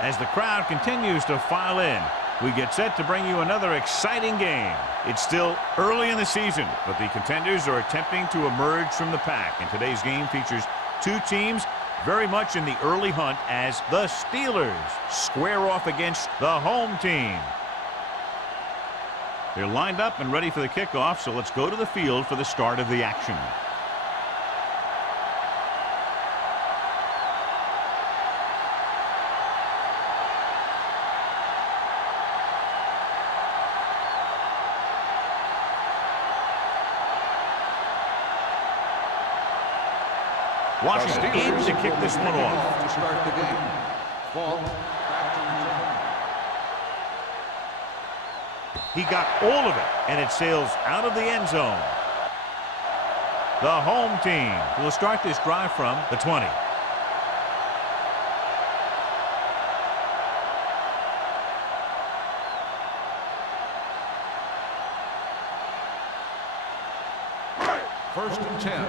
As the crowd continues to file in, we get set to bring you another exciting game. It's still early in the season, but the contenders are attempting to emerge from the pack. And today's game features two teams very much in the early hunt as the Steelers square off against the home team. They're lined up and ready for the kickoff, so let's go to the field for the start of the action. Washington aims to kick this one off. To start the game. Ball back to return. He got all of it, and it sails out of the end zone. The home team will start this drive from the 20. First and 10.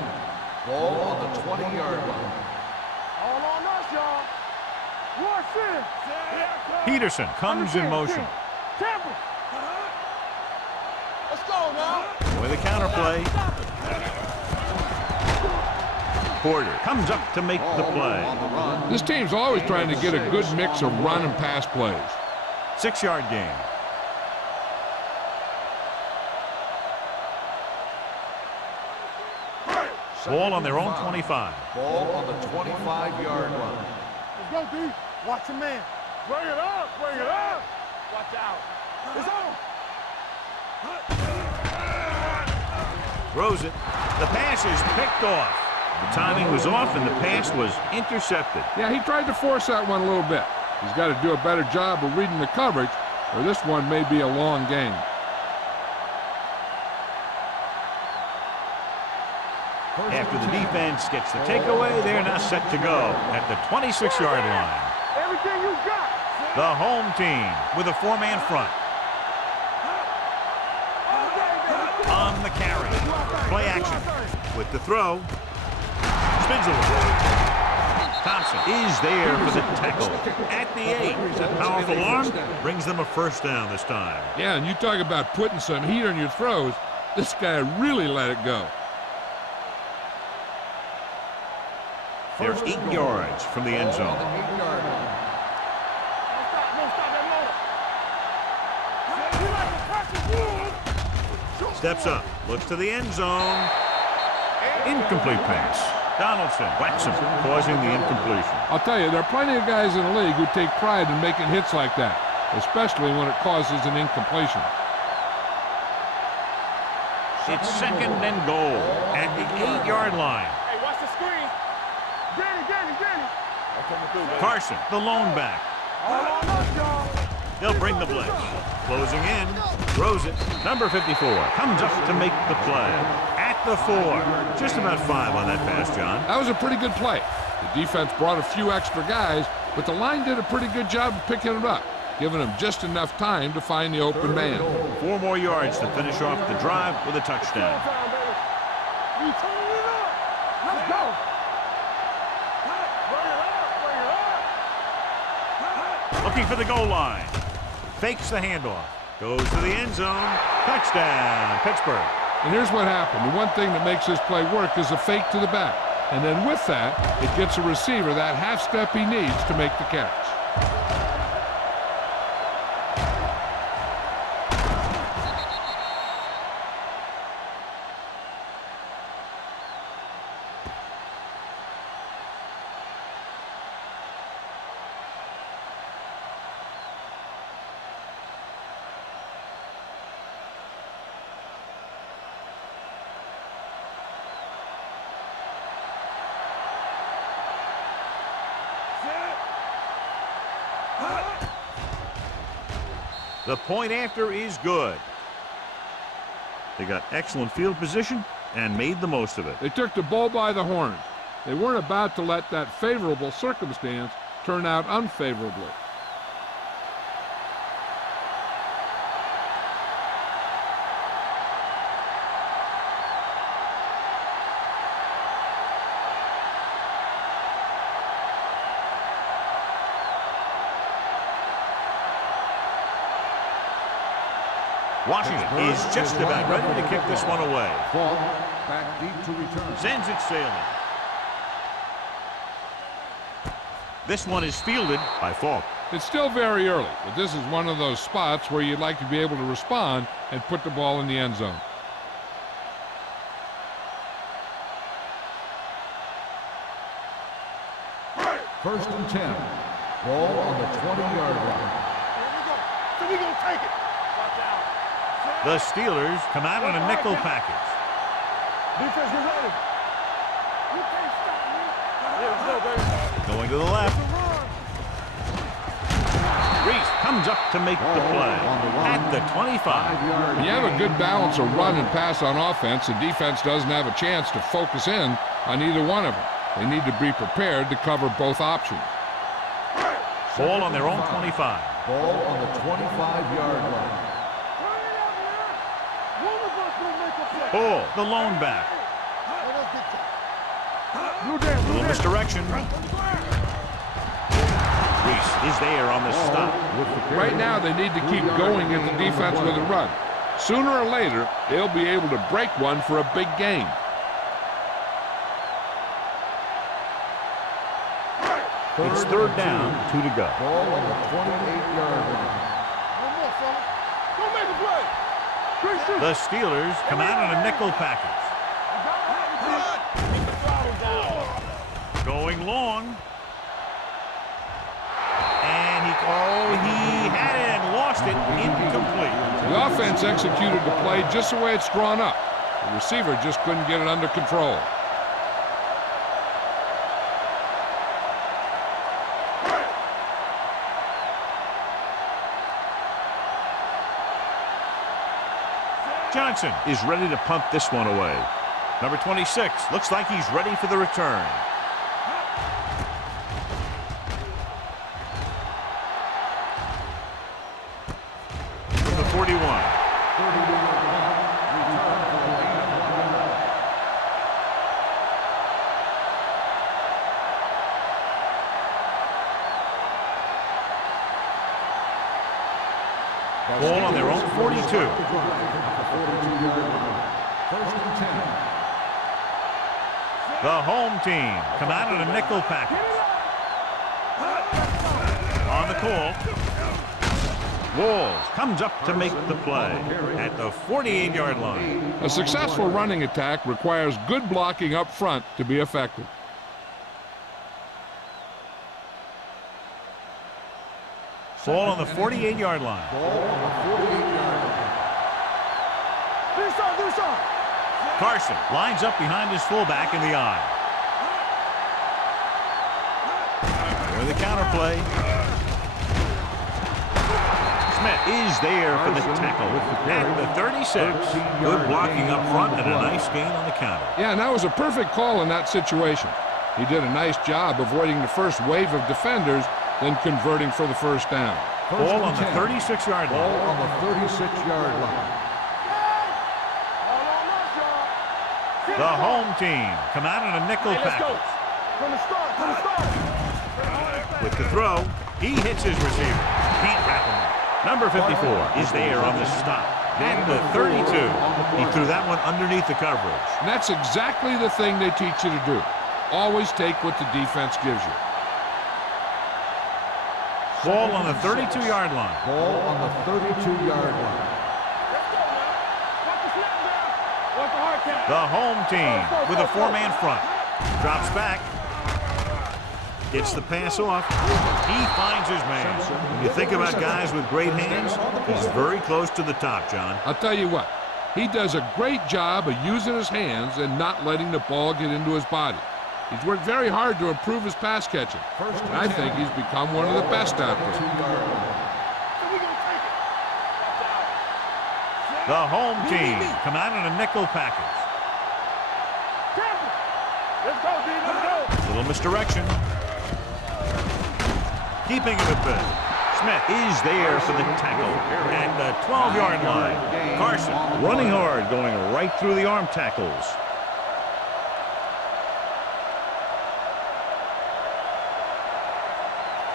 Ball on the 20-yard line. All on us, y'all. Peterson comes in motion. Tampa. Let's go now. With a counter play. Porter comes up to make the play. This team's always trying to get a good mix of run and pass plays. 6-yard gain. Ball on their own 25. Ball on the 25-yard line. Let's go, D. Watch the man. Bring it up. Bring it up. Watch out. It's on. Throws it. The pass is picked off. The timing was off and the pass was intercepted. Yeah, he tried to force that one a little bit. He's got to do a better job of reading the coverage, or this one may be a long game. After the defense gets the takeaway, they're now set to go at the 26-yard line. Everything you got. The home team with a 4-man front. On the carry. Play action. With the throw. Spins it. Thompson is there for the tackle at the 8. That powerful arm brings them a first down this time. Yeah, and you talk about putting some heat on your throws. This guy really let it go. They're 8 yards from the end zone. Steps up, looks to the end zone. Incomplete pass. Donaldson whacks him, causing the incompletion. I'll tell you, there are plenty of guys in the league who take pride in making hits like that, especially when it causes an incompletion. It's 2nd and goal at the 8-yard line. Hey, watch the screen. Danny. Carson, the lone back. All on us, y'all. They'll bring the blitz. Closing in, throws it. Number 54 comes up to make the play. At the 4. Just about 5 on that pass, John. That was a pretty good play. The defense brought a few extra guys, but the line did a pretty good job of picking it up, giving them just enough time to find the open man. 4 more yards to finish off the drive with a touchdown. You turn it up. Let's go. Looking for the goal line. Fakes the handoff. Goes to the end zone. Touchdown, Pittsburgh. And here's what happened. The one thing that makes this play work is a fake to the back. And then with that, it gets a receiver that half step he needs to make the catch. The point after is good. They got excellent field position and made the most of it. They took the bull by the horns. They weren't about to let that favorable circumstance turn out unfavorably. Washington is just about ready to kick this one away. Ball back deep to return. Sends it sailing. This one is fielded by Falk. It's still very early, but this is one of those spots where you'd like to be able to respond and put the ball in the end zone. First and 10. Ball on the 20-yard line. Here we go. So we gonna take it. Watch out. The Steelers come out in a nickel package. Defense, get ready. You can't stop me. Let's go, baby. Going to the left. Reese comes up to make the play at the 25. When you have a good balance of run and pass on offense, the defense doesn't have a chance to focus in on either one of them. They need to be prepared to cover both options. Ball on their own 25. Ball on the 25-yard line. One of us will make a play. Bull, the lone back. Little misdirection. Reese is there on the stop. Right now, they need to keep going at the defense with a run. Sooner or later, they'll be able to break one for a big gain. It's third down, 2 to go. Ball on the 28-yard line. One more, fella. Don't make a play. Great shoot. The Steelers come out in a nickel package. Going long. And he had it and lost it. Incomplete. The offense executed the play just the way it's drawn up. The receiver just couldn't get it under control. Johnson is ready to punt this one away. Number 26 looks like he's ready for the return. From the 41. Ball on their own 42. First and 10. The home team come out in a nickel package. On the call. Walls comes up to make the play at the 48-yard line. A successful running attack requires good blocking up front to be effective. Ball on the 48-yard line. Ball on the 48-yard line. Carson lines up behind his fullback in the eye. For the counter play. Smith is there for the tackle at the 36. Good blocking up front and a nice gain on the counter. Yeah, and that was a perfect call in that situation. He did a nice job avoiding the first wave of defenders, then converting for the first down. Ball on the 36-yard line. Ball on the 36-yard line. The home team come out in a nickel package. From the start. With the throw, he hits his receiver. Can't wrap him up. Number 54 is there on the stop. At the 32. He threw that one underneath the coverage. And that's exactly the thing they teach you to do. Always take what the defense gives you. Ball on the 32-yard line. Ball on the 32-yard line. The home team with a four-man front. Drops back. Gets the pass off. He finds his man. When you think about guys with great hands, he's very close to the top, John. I'll tell you what, he does a great job of using his hands and not letting the ball get into his body. He's worked very hard to improve his pass catching, and I think he's become one of the best out there. The home team come out in a nickel package. Let's go, D. Let's go. Little misdirection. Keeping him at bay. Smith is there for the tackle at the 12-yard line. Carson running hard, going right through the arm tackles.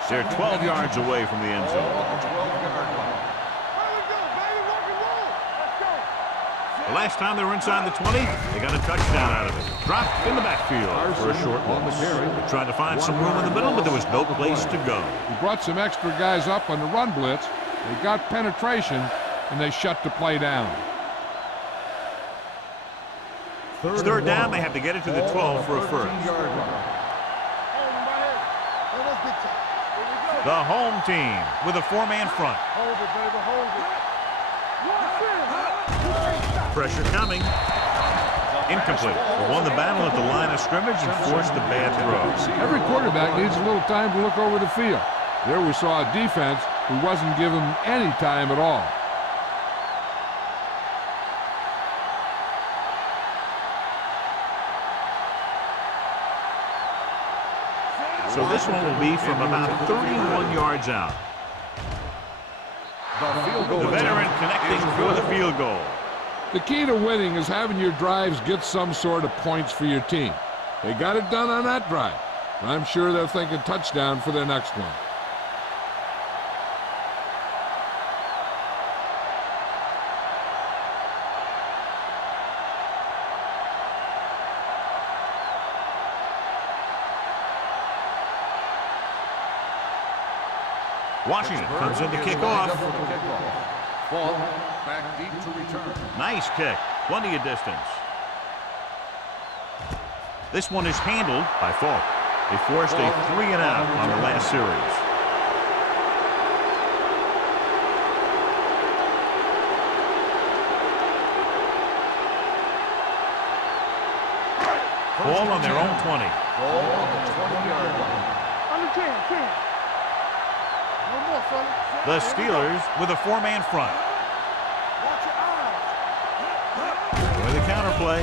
They're 12 yards away from the end zone. The last time they were inside the 20, they got a touchdown out of it. Dropped in the backfield for a short loss. They tried to find some room in the middle, but there was no place to go. He brought some extra guys up on the run blitz. They got penetration, and they shut the play down. It's third down. They have to get it to the 12 for a first. The home team with a four-man front. Hold it, baby, hold it. Pressure coming. Incomplete. They won the battle at the line of scrimmage and forced the bad throw. Every quarterback needs a little time to look over the field. There we saw a defense who wasn't given any time at all. So this one will be from about 31 yards out. The veteran connecting for the field goal. The key to winning is having your drives get some sort of points for your team. They got it done on that drive. I'm sure they're thinking touchdown for their next one. Washington comes in to kick off. Ball back deep to return. Nice kick. Plenty of distance. This one is handled by Falk. They forced a 3-and-out on the last series. Ball on their own 20. Ball on the 20-yard line. Under 10. One more, fella. The Steelers with a four-man front. Watch your eyes. With a counterplay.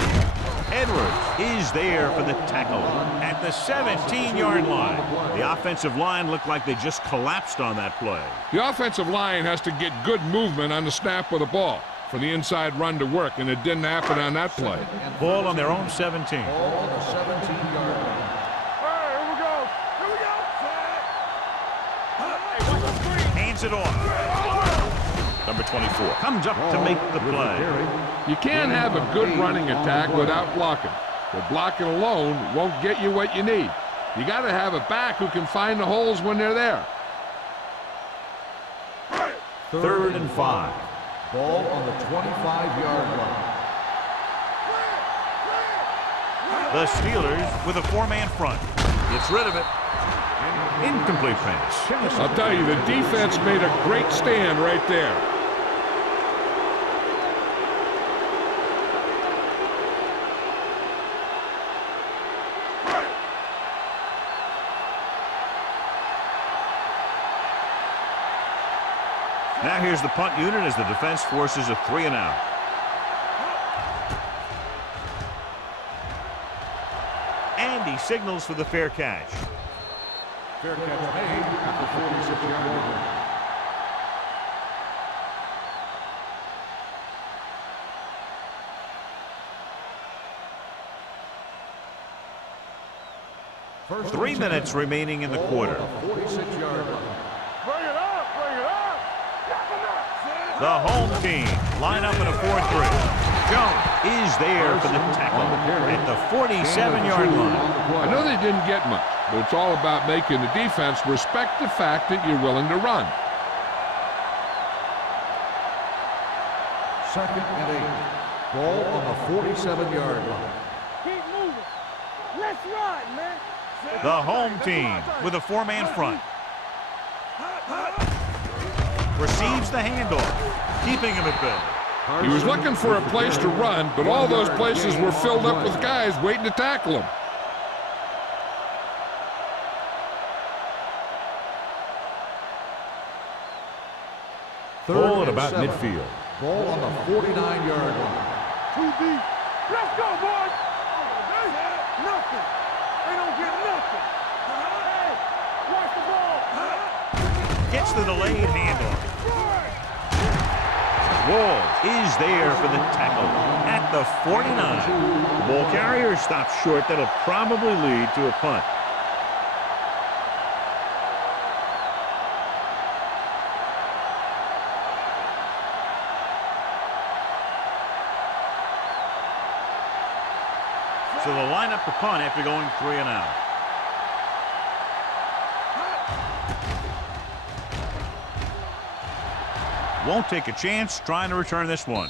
Edwards is there for the tackle at the 17-yard line. The offensive line looked like they just collapsed on that play. The offensive line has to get good movement on the snap of the ball for the inside run to work, and it didn't happen on that play. Ball on their own 17. Ball on the 17-yard line. All right, here we go. Hands it off. Number 24 comes up to make the play. You can't have a good running attack without blocking. But blocking alone won't get you what you need. You got to have a back who can find the holes when they're there. 3rd and 5. Ball on the 25-yard line. The Steelers with a four-man front. Gets rid of it. Incomplete pass. I'll tell you, the defense made a great stand right there. Now here's the punt unit as the defense forces a 3-and-out. And he signals for the fair catch. Fair catch made at the 46-yard line. First 3 minutes remaining in the quarter. 46-yard line. Bring it up. The home team line up in a 4-3. Jones is there for the tackle at the 47-yard line. I know they didn't get much, but it's all about making the defense respect the fact that you're willing to run. 2nd and 8. Ball on the 47-yard line. Keep moving. Let's ride, man. The home team with a four-man front. Receives the handoff, keeping him at bay. He was looking for a place to run, but all those places were filled up with guys waiting to tackle him. Ball at about midfield. Ball on the 49-yard line. Too deep. Let's go, boys. Nothing. They don't get nothing. Hey, watch the ball. Gets the delayed handoff. Wall is there for the tackle at the 49. The ball carrier stops short. That'll probably lead to a punt. So they'll line up the punt after going 3 and out. Won't take a chance trying to return this one.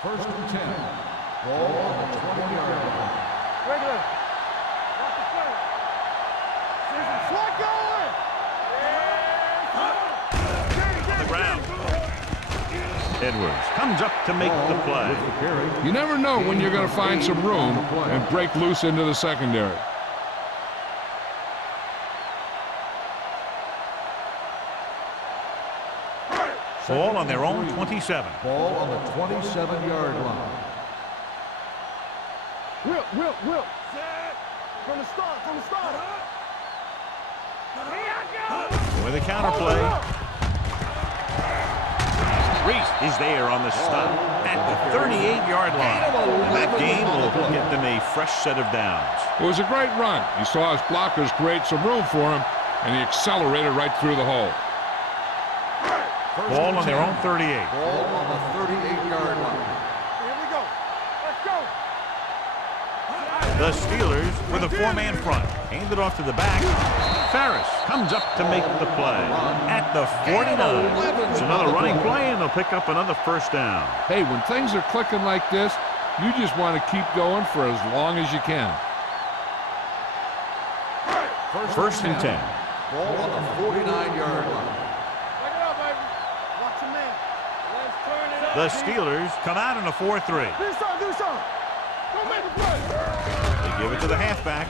First and 10. Ball on the 20-yard line. Regular. Watch the play. Slot going. On the ground. Edwards comes up to make the play. You never know when you're going to find some room and break loose into the secondary. Ball on their own 27. Ball on the 27-yard line. Will. From the start. With a counter play. Reese is there on the stop at the 38-yard line. And that game will get them a fresh set of downs. It was a great run. He saw his blockers create some room for him, and he accelerated right through the hole. Ball on their own 38. Ball on the 38-yard line. Here we go. Let's go. The Steelers with a 4-man front. Hand it off to the back. Ferris comes up to make the play at the 49. It's another running play, and they'll pick up another first down. Hey, when things are clicking like this, you just want to keep going for as long as you can. First and 10. Ball on the 49-yard line. Back it up, baby. Watch your man. Let's turn it up. The Steelers come out in a 4-3. Do something. Go make the play. They give it to the halfback.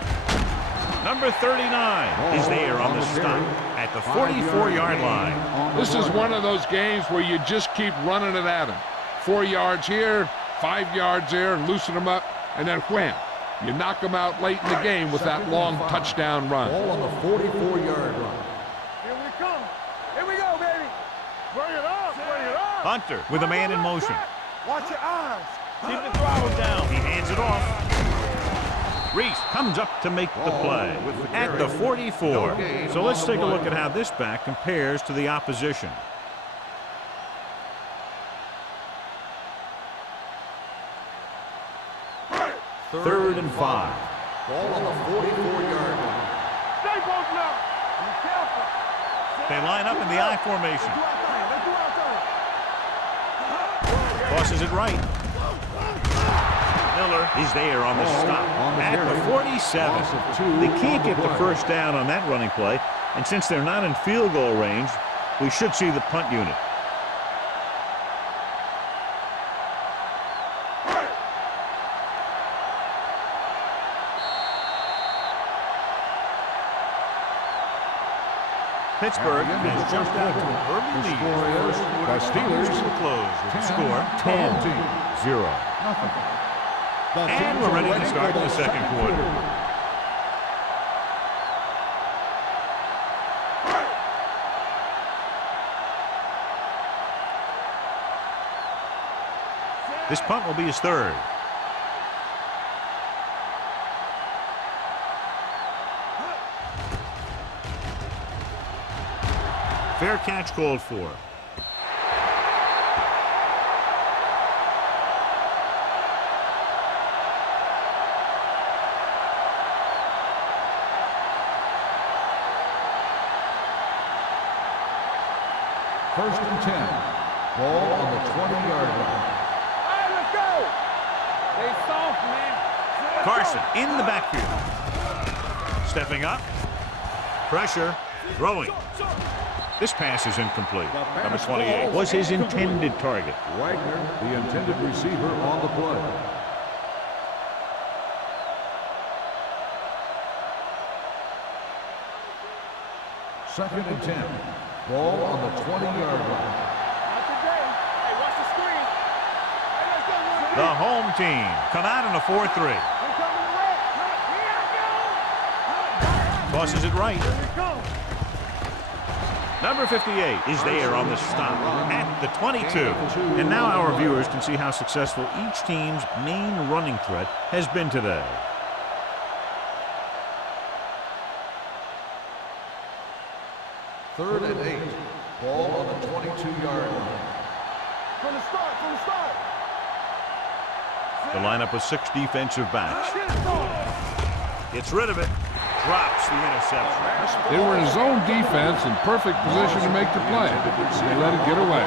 Number 39 is there on the stop at the 44-yard line. This is one of those games where you just keep running it at him. 4 yards here, 5 yards there, and loosen them up, and then wham. You knock them out late in the game with that long touchdown run. Ball on the 44-yard line. Here we come. Here we go, baby. Bring it up. Hunter with a man in motion. Watch your eyes. Keep the throttle down. He hands it off. Reese comes up to make the play at the 44. So let's take a look at how this back compares to the opposition. Third and 5. Ball on the 44-yard line. Stay both now. Be careful. They line up in the I formation. Let's do our thing. Tosses it right. Miller is there on the stop at the 47. They can't get the first down on that running play, and since they're not in field goal range, we should see the punt unit. Pittsburgh has jumped out to an early lead. The Steelers will close with the score 10-0. And we're ready to start the second quarter. This punt will be his third. Fair catch called for. First and 10. Ball on the 20-yard line. All right, let's go. They soft, man. Carson in the backfield. Stepping up. Pressure. Throwing. This pass is incomplete. Number 28 was his intended target. Wagner, the intended receiver, on the play. Second and 10. Ball on the 20-yard line. Not today. Hey, watch the screen. Hey, let's go. The home team come out in a 4-3. We're coming to work. Here I go. Tosses it right. Here we go. Number 58 is there on the stop at the 22. And now our viewers can see how successful each team's main running threat has been today. 3rd and 8. Ball on the 22-yard line. From the start. The lineup of 6 defensive backs. Gets rid of it. Drops the interception. They were in zone defense in perfect position to make the play. They let it get away.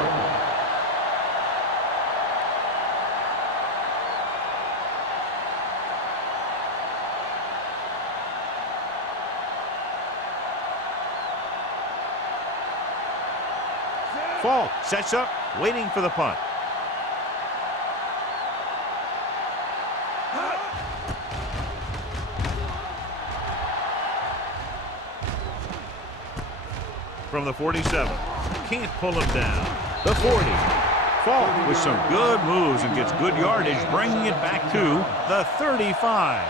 Falk sets up, waiting for the punt. From the 47. Can't pull him down. The 40. Falk with some good moves and gets good yardage, bringing it back to the 35.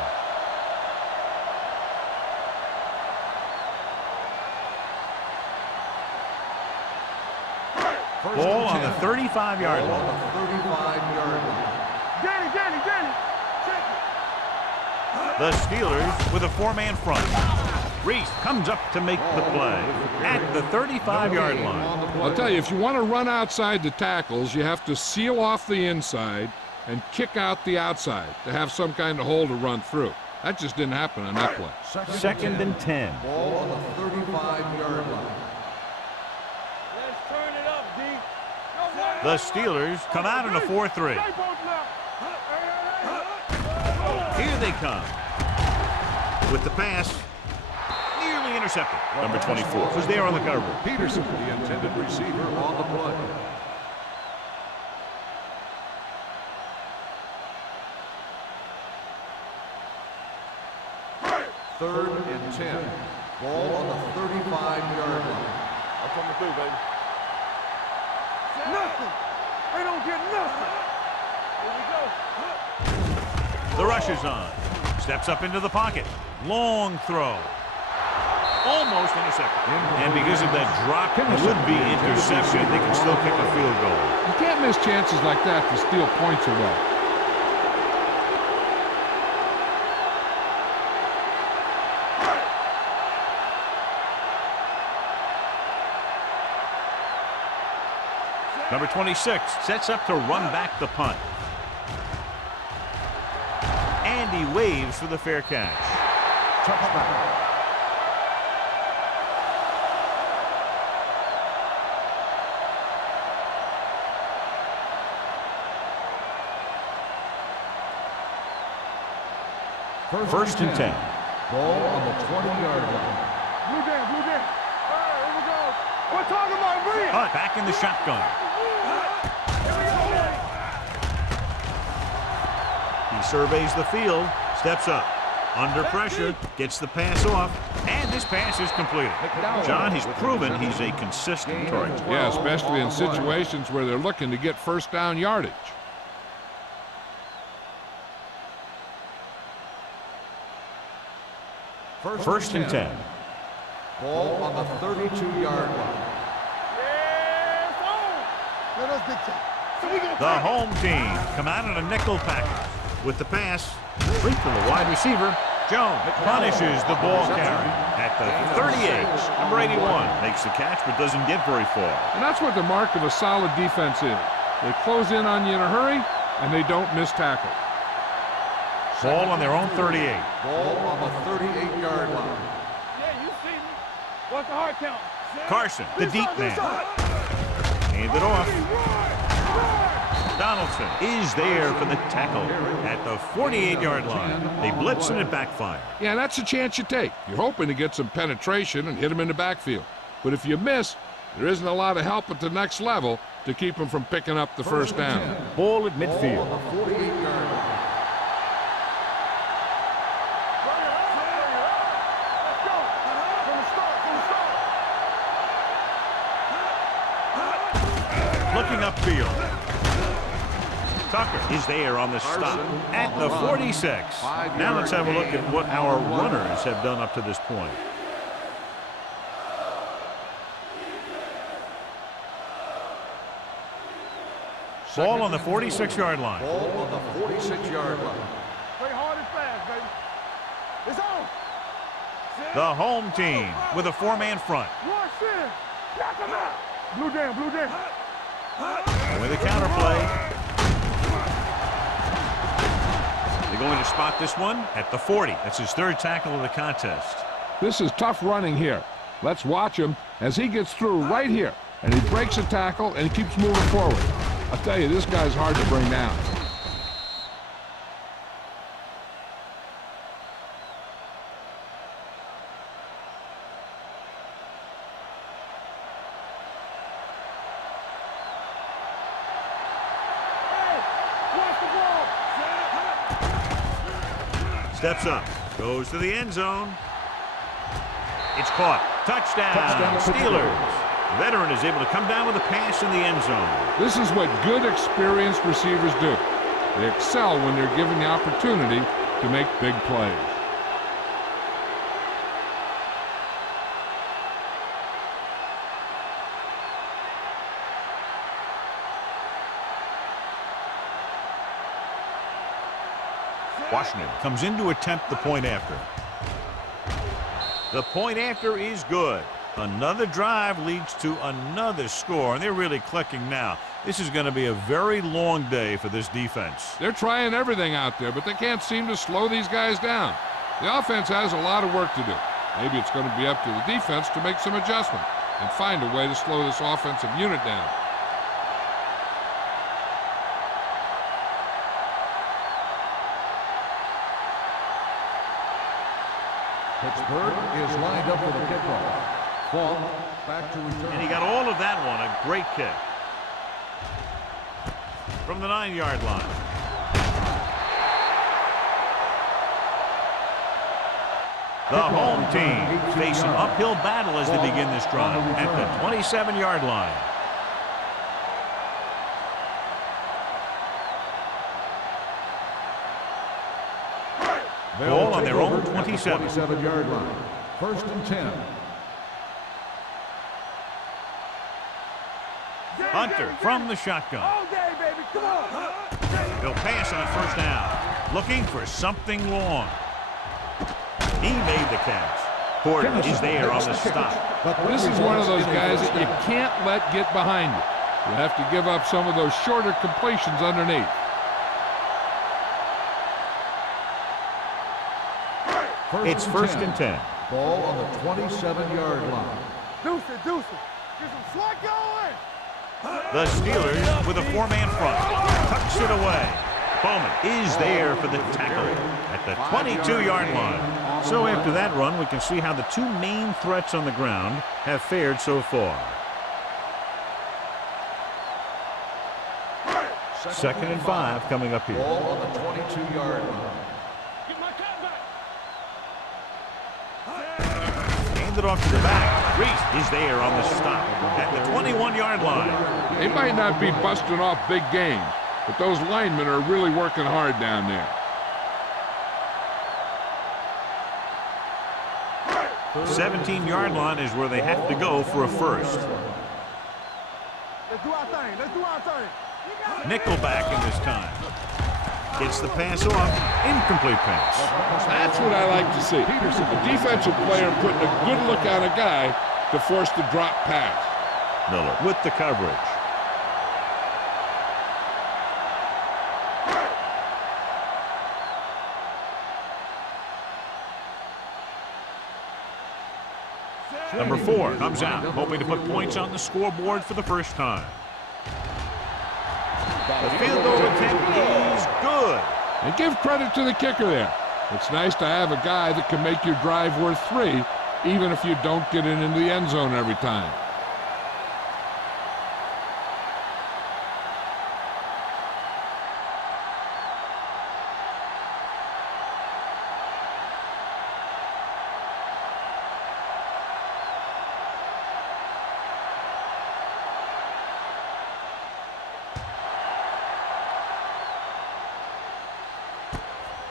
Ball on the 35-yard line. Danny. Check it. The Steelers with a 4-man front. Reese comes up to make the play at the 35-yard line. I'll tell you, if you want to run outside the tackles, you have to seal off the inside and kick out the outside to have some kind of hole to run through. That just didn't happen on that play. 2nd and 10. Ball on the 35-yard line. Let's turn it up, D. The Steelers come out in a 4-3. Here they come. With the pass. Nearly intercepted. Number 24 was there on the cover. Peterson, the intended receiver, on the play. Third and 10. Ball on the 35-yard line. I'm coming through, baby. Nothing. They don't get nothing. Here we go. The rush is on. Steps up into the pocket. Long throw. Almost intercepted. And because of that drop, it would be interception. They can still kick a field goal. You can't miss chances like that to steal points away. Number 26 sets up to run back the punt. And he waves for the fair catch. Touchback. First and 10. Ball on the 20-yard line. Blue down. All right, here we go. We're talking about Bree. Hunt back in the shotgun. He surveys the field, steps up. Under pressure, gets the pass off, and this pass is completed. John, he's proven he's a consistent target. Yeah, especially in situations where they're looking to get first down yardage. First and 10. Ball on the 32-yard line. Yes, oh. Let us dictate. The home team come out in a nickel package. With the pass, straight from the wide receiver, Jones punishes the ball carry at the 38. Number 81 makes the catch but doesn't get very far. And that's what the mark of a solid defense is. They close in on you in a hurry, and they don't miss tackle. Ball on their own 38. Ball on the 38-yard line. Yeah, you see me. What's the hard count? Carson, the deep man. Hand it off. Donaldson is there for the tackle at the 48-yard line. They blitz and it backfires. Yeah, that's a chance you take. You're hoping to get some penetration and hit them in the backfield. But if you miss, there isn't a lot of help at the next level to keep them from picking up the first down. Ball at midfield. Ball on the 48-yard line. Looking upfield. Tucker is there on the stop at the 46. Now let's have a look at what our runners have done up to this point. Ball on the 46-yard line. Ball on the 46-yard line. Play hard and fast, baby. It's on. The home team with a 4-man front. Rush in. Blue down, blue down. With a counter play. They're going to spot this one at the 40. That's his third tackle of the contest. This is tough running here. Let's watch him as he gets through right here. And he breaks a tackle and he keeps moving forward. I'll tell you, this guy's hard to bring down. Steps up, goes to the end zone. It's caught. Touchdown, Steelers. The veteran is able to come down with a pass in the end zone. This is what good, experienced receivers do. They excel when they're given the opportunity to make big plays. Washington comes in to attempt the point after. The point after is good. Another drive leads to another score, and they're really clicking now. This is going to be a very long day for this defense. They're trying everything out there, but they can't seem to slow these guys down. The offense has a lot of work to do. Maybe it's going to be up to the defense to make some adjustment and find a way to slow this offensive unit down. Pittsburgh is lined up for the kickoff. Ball back to return. And he got all of that one. A great kick. From the 9-yard line. The home team face an uphill battle as they begin this drive at the 27-yard line. Ball on their own 27. 27-yard line. First and 10. Hunter from the shotgun. All day, baby. Come on. He'll pass on first down. Looking for something long. He made the catch. Porter is there on the stop. This is one of those guys that you can't let get behind you. You have to give up some of those shorter completions underneath. It's first and 10. Ball on the 27-yard line. Deuce it. Get some swat going. The Steelers with a 4-man front. Tucks it away. Bowman is there for the tackle at the 22-yard line. So after that run, we can see how the two main threats on the ground have fared so far. Second and 5 coming up here. Ball on the 22-yard line. Handed off to the back. Reese is there on the stop at the 21-yard line. They might not be busting off big games, but those linemen are really working hard down there. 17-yard line is where they have to go for a first. Let's do our thing. Nickelback in this time. Gets the pass off. Incomplete pass. That's what I like to see. A defensive player putting a good look on a guy to force the drop pass. Miller with the coverage. Number 4 comes out, hoping to put points on the scoreboard for the first time. The field goal attempt is good. And give credit to the kicker there. It's nice to have a guy that can make your drive worth 3, even if you don't get it into the end zone every time.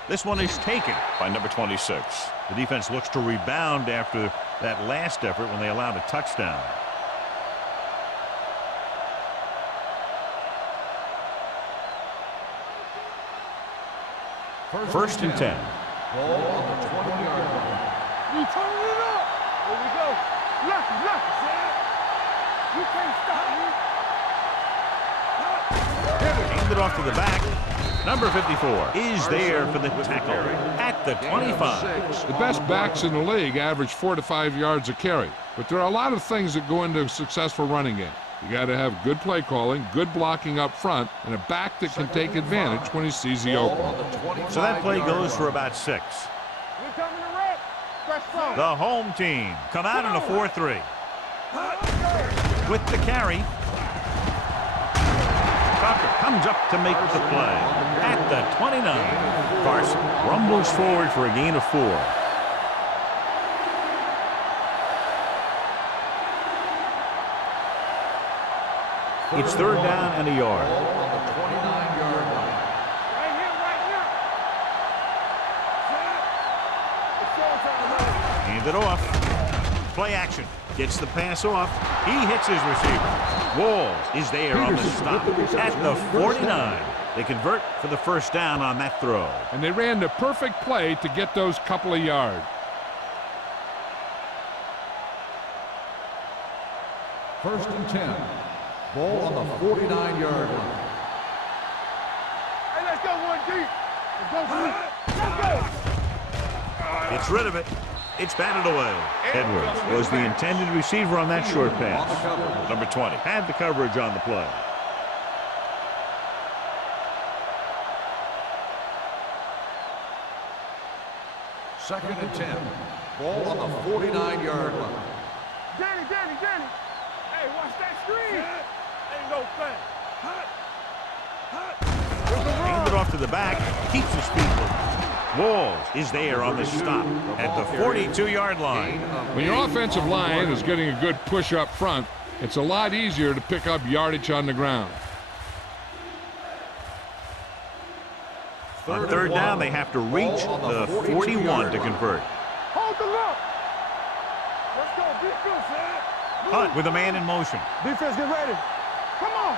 This one is taken by number 26. The defense looks to rebound after that last effort when they allowed a touchdown. First and 10. Ball on the 20-yard line. We turning it up. Here we go. Lucky. You can't stop me. Hand it off to the back. Number 54 is there for the tackle at the 25. The best backs in the league average 4 to 5 yards a carry, but there are a lot of things that go into a successful running game. You got to have good play calling, good blocking up front, and a back that can take advantage when he sees the opening. So that play goes for about 6. We're coming to red. Fresh phone. The home team come out in a 4-3. With the carry, Tucker comes up to make the play at the 29. Carson rumbles forward for a gain of 4. It's 3rd down and a yard. On the 29-yard line. Right here, right here. It's showtime. Hand it off. Play action. Gets the pass off. He hits his receiver. Walls is there on the stop at the 49. They convert for the 1st down on that throw. And they ran the perfect play to get those couple of yards. 1st and 10. Ball on the 49-yard line. Hey, let's go 1 deep. Let's go, let's go. Gets rid of it. It's batted away. Edwards was the intended receiver on that short pass. Number 20 had the coverage on the play. Second and 10. Ball on the 49-yard line. Danny. Hey, watch that screen. Ain't no thing. Hand it off to the back. Keeps his feet moving. Walls is there on the stop at the 42-yard line. When your offensive line is getting a good push up front, it's a lot easier to pick up yardage on the ground. On 3rd down, they have to reach the 41 to convert. Hold the look. Let's go, defense. Hunt with a man in motion. Defense, get ready. Come on.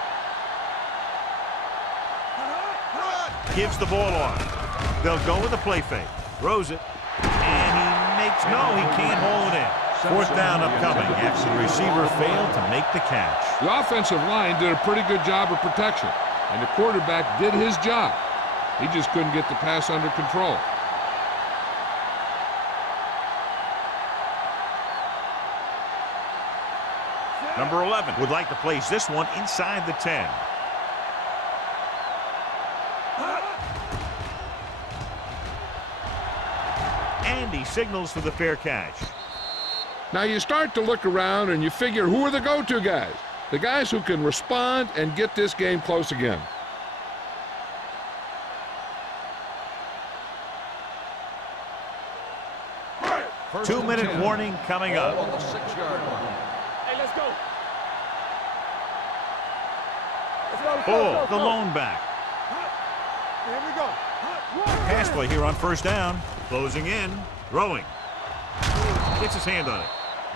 Gives the ball off. They'll go with a play fake. Throws it. And he makes, no, he can't hold it in. 4th down upcoming after the receiver failed to make the catch. The offensive line did a pretty good job of protection, and the quarterback did his job. He just couldn't get the pass under control. Number 11 would like to place this one inside the 10. And he signals for the fair catch. Now you start to look around and you figure, who are the go-to guys? The guys who can respond and get this game close again. First 2-minute and 10. warning coming Ball up. on the 6-yard line. Hey, let's go. Bull, the lone back. Here we go. Pass play here on 1st down. Closing in. Throwing. Gets his hand on it.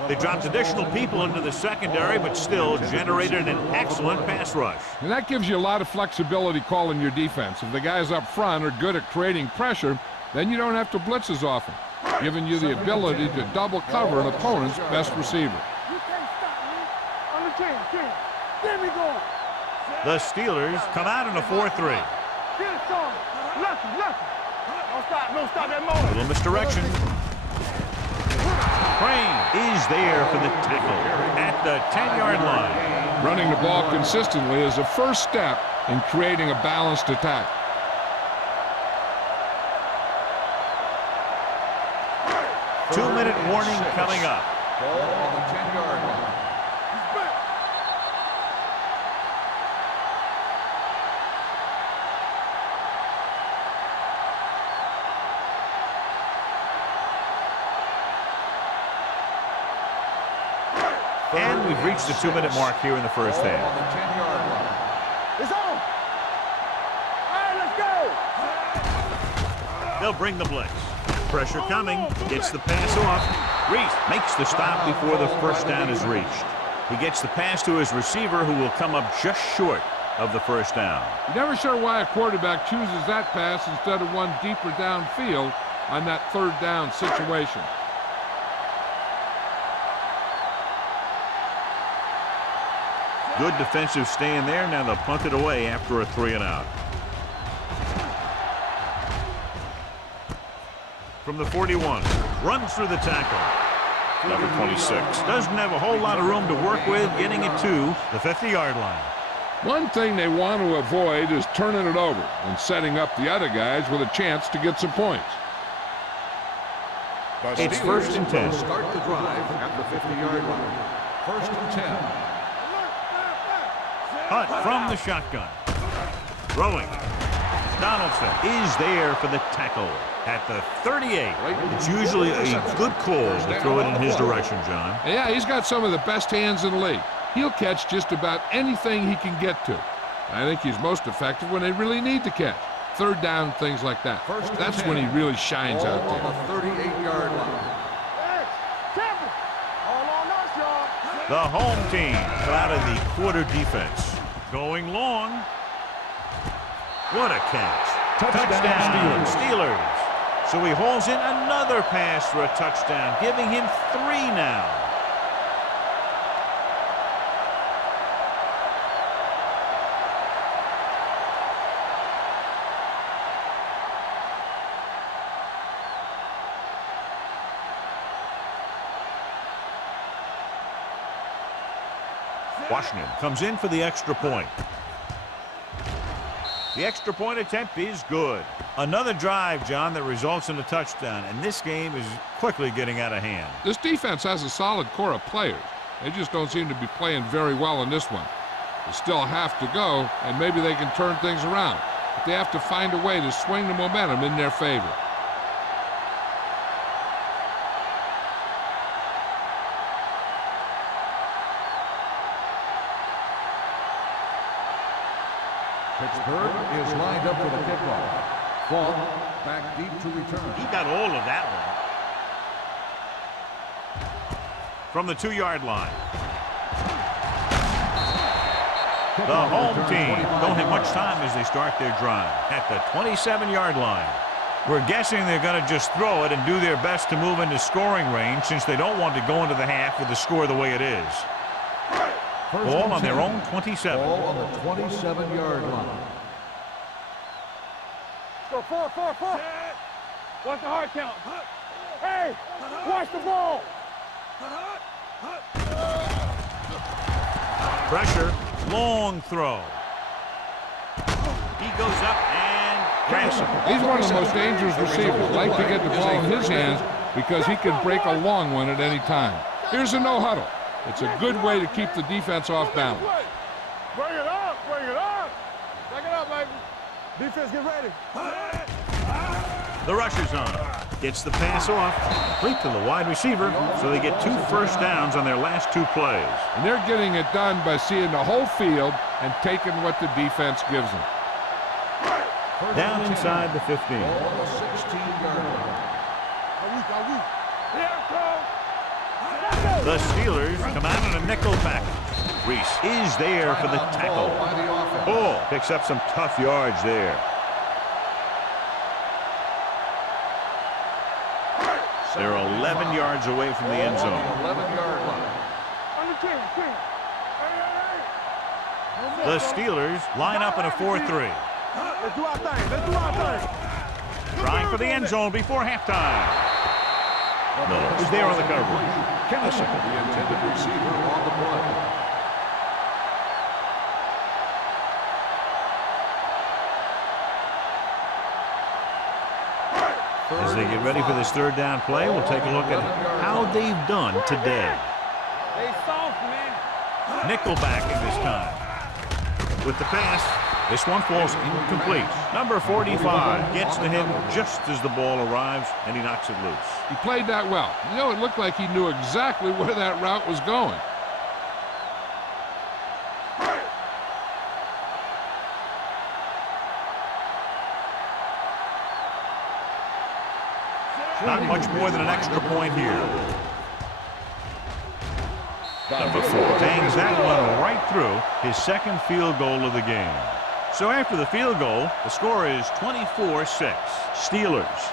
They dropped additional people into the secondary, but still generated an excellent pass rush. And that gives you a lot of flexibility calling your defense. If the guys up front are good at creating pressure, then you don't have to blitz as often, giving you the ability to double cover an opponent's best receiver. You can't stop me. On the 10. Get me going. The Steelers come out in a 4-3. Get it, Sean. Lucky. Don't stop that moment. Little misdirection. Crane is there for the tackle at the 10-yard line. Running the ball consistently is the first step in creating a balanced attack. Two-minute warning coming up. Ball on the 10-yard line. And we've reached the 2-minute mark here in the first Ball half. on the 10-yard line. It's on. All right, let's go. They'll bring the blitz. Pressure coming. Gets the pass off. Reese makes the stop before the 1st down is reached. He gets the pass to his receiver, who will come up just short of the 1st down. You're never sure why a quarterback chooses that pass instead of one deeper downfield on that 3rd down situation. Good defensive stand there. Now they'll punt it away after a 3-and-out. From the 41, runs through the tackle. Number 26 doesn't have a whole lot of room to work with, getting it to the 50-yard line. One thing they want to avoid is turning it over and setting up the other guys with a chance to get some points. It's 1st and 10. Start the drive at the 50-yard line. 1st and 10. Hunt from the shotgun. Throwing. Donaldson is there for the tackle at the 38. It's usually a good call to throw it in his direction, John. Yeah, he's got some of the best hands in the league. He'll catch just about anything he can get to. I think he's most effective when they really need to catch. 3rd down, things like that. That's when he really shines out there. On the 38-yard line. The home team out of the quarter defense. Going long. What a catch. Touchdown, Steelers. So he hauls in another pass for a touchdown, giving him 3 now. Washington comes in for the extra point. The extra point attempt is good. Another drive, John, that results in a touchdown, and this game is quickly getting out of hand. This defense has a solid core of players. They just don't seem to be playing very well in this one. They still have to go, and maybe they can turn things around. But they have to find a way to swing the momentum in their favor. Pittsburgh is lined up for the kickoff. Falk back deep to return. He got all of that one. From the 2-yard line. The home team don't have much time as they start their drive at the 27-yard line. We're guessing they're going to just throw it and do their best to move into scoring range since they don't want to go into the half with the score the way it is. Ball on their own 27. Ball on the 27-yard line. Go 4. Watch the hard count. Hey, watch the ball. Pressure, long throw. He goes up and grabs it. He's one of the most dangerous receivers. Like to get the ball in his hands because he can break a long one at any time. Here's a no huddle. It's a good way to keep the defense off balance. Bring it up. Bring it up, baby. Defense, get ready. The rush is on. Gets the pass off. Complete to the wide receiver, so they get 2 first downs on their last 2 plays. And they're getting it done by seeing the whole field and taking what the defense gives them. Down inside the 15. Ball on the 16-yard line. The Steelers come out in a nickel package. Reese is there for the tackle. Ball picks up some tough yards there. They're 11 yards away from the end zone. 11-yard line. The Steelers line up in a 4-3. Let's do our thing. Trying for the end zone before halftime. Miller is there on the coverage. Kennison, the intended receiver, on the play. As they get ready for this 3rd down play, we'll take a look at how they've done today. They soft, man. Nickelbacking this time. With the pass, this one falls incomplete. Number 45 gets to him just as the ball arrives, and he knocks it loose. He played that well. You know, it looked like he knew exactly where that route was going. Not much more than an extra point here. Number 4 bangs that one right through his 2nd field goal of the game. So after the field goal, the score is 24-6. Steelers.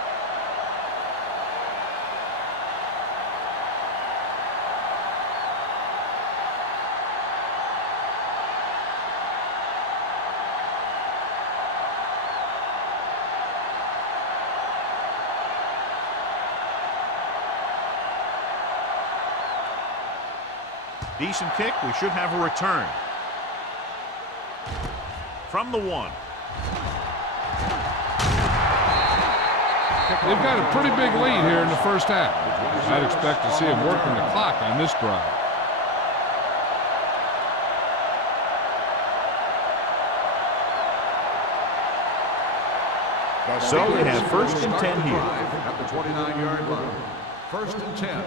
Decent kick. We should have a return. From the 1. They've got a pretty big lead here in the first half. I'd expect to see them working the clock on this drive. So we have first and 10 here. At the 29-yard line. First and 10.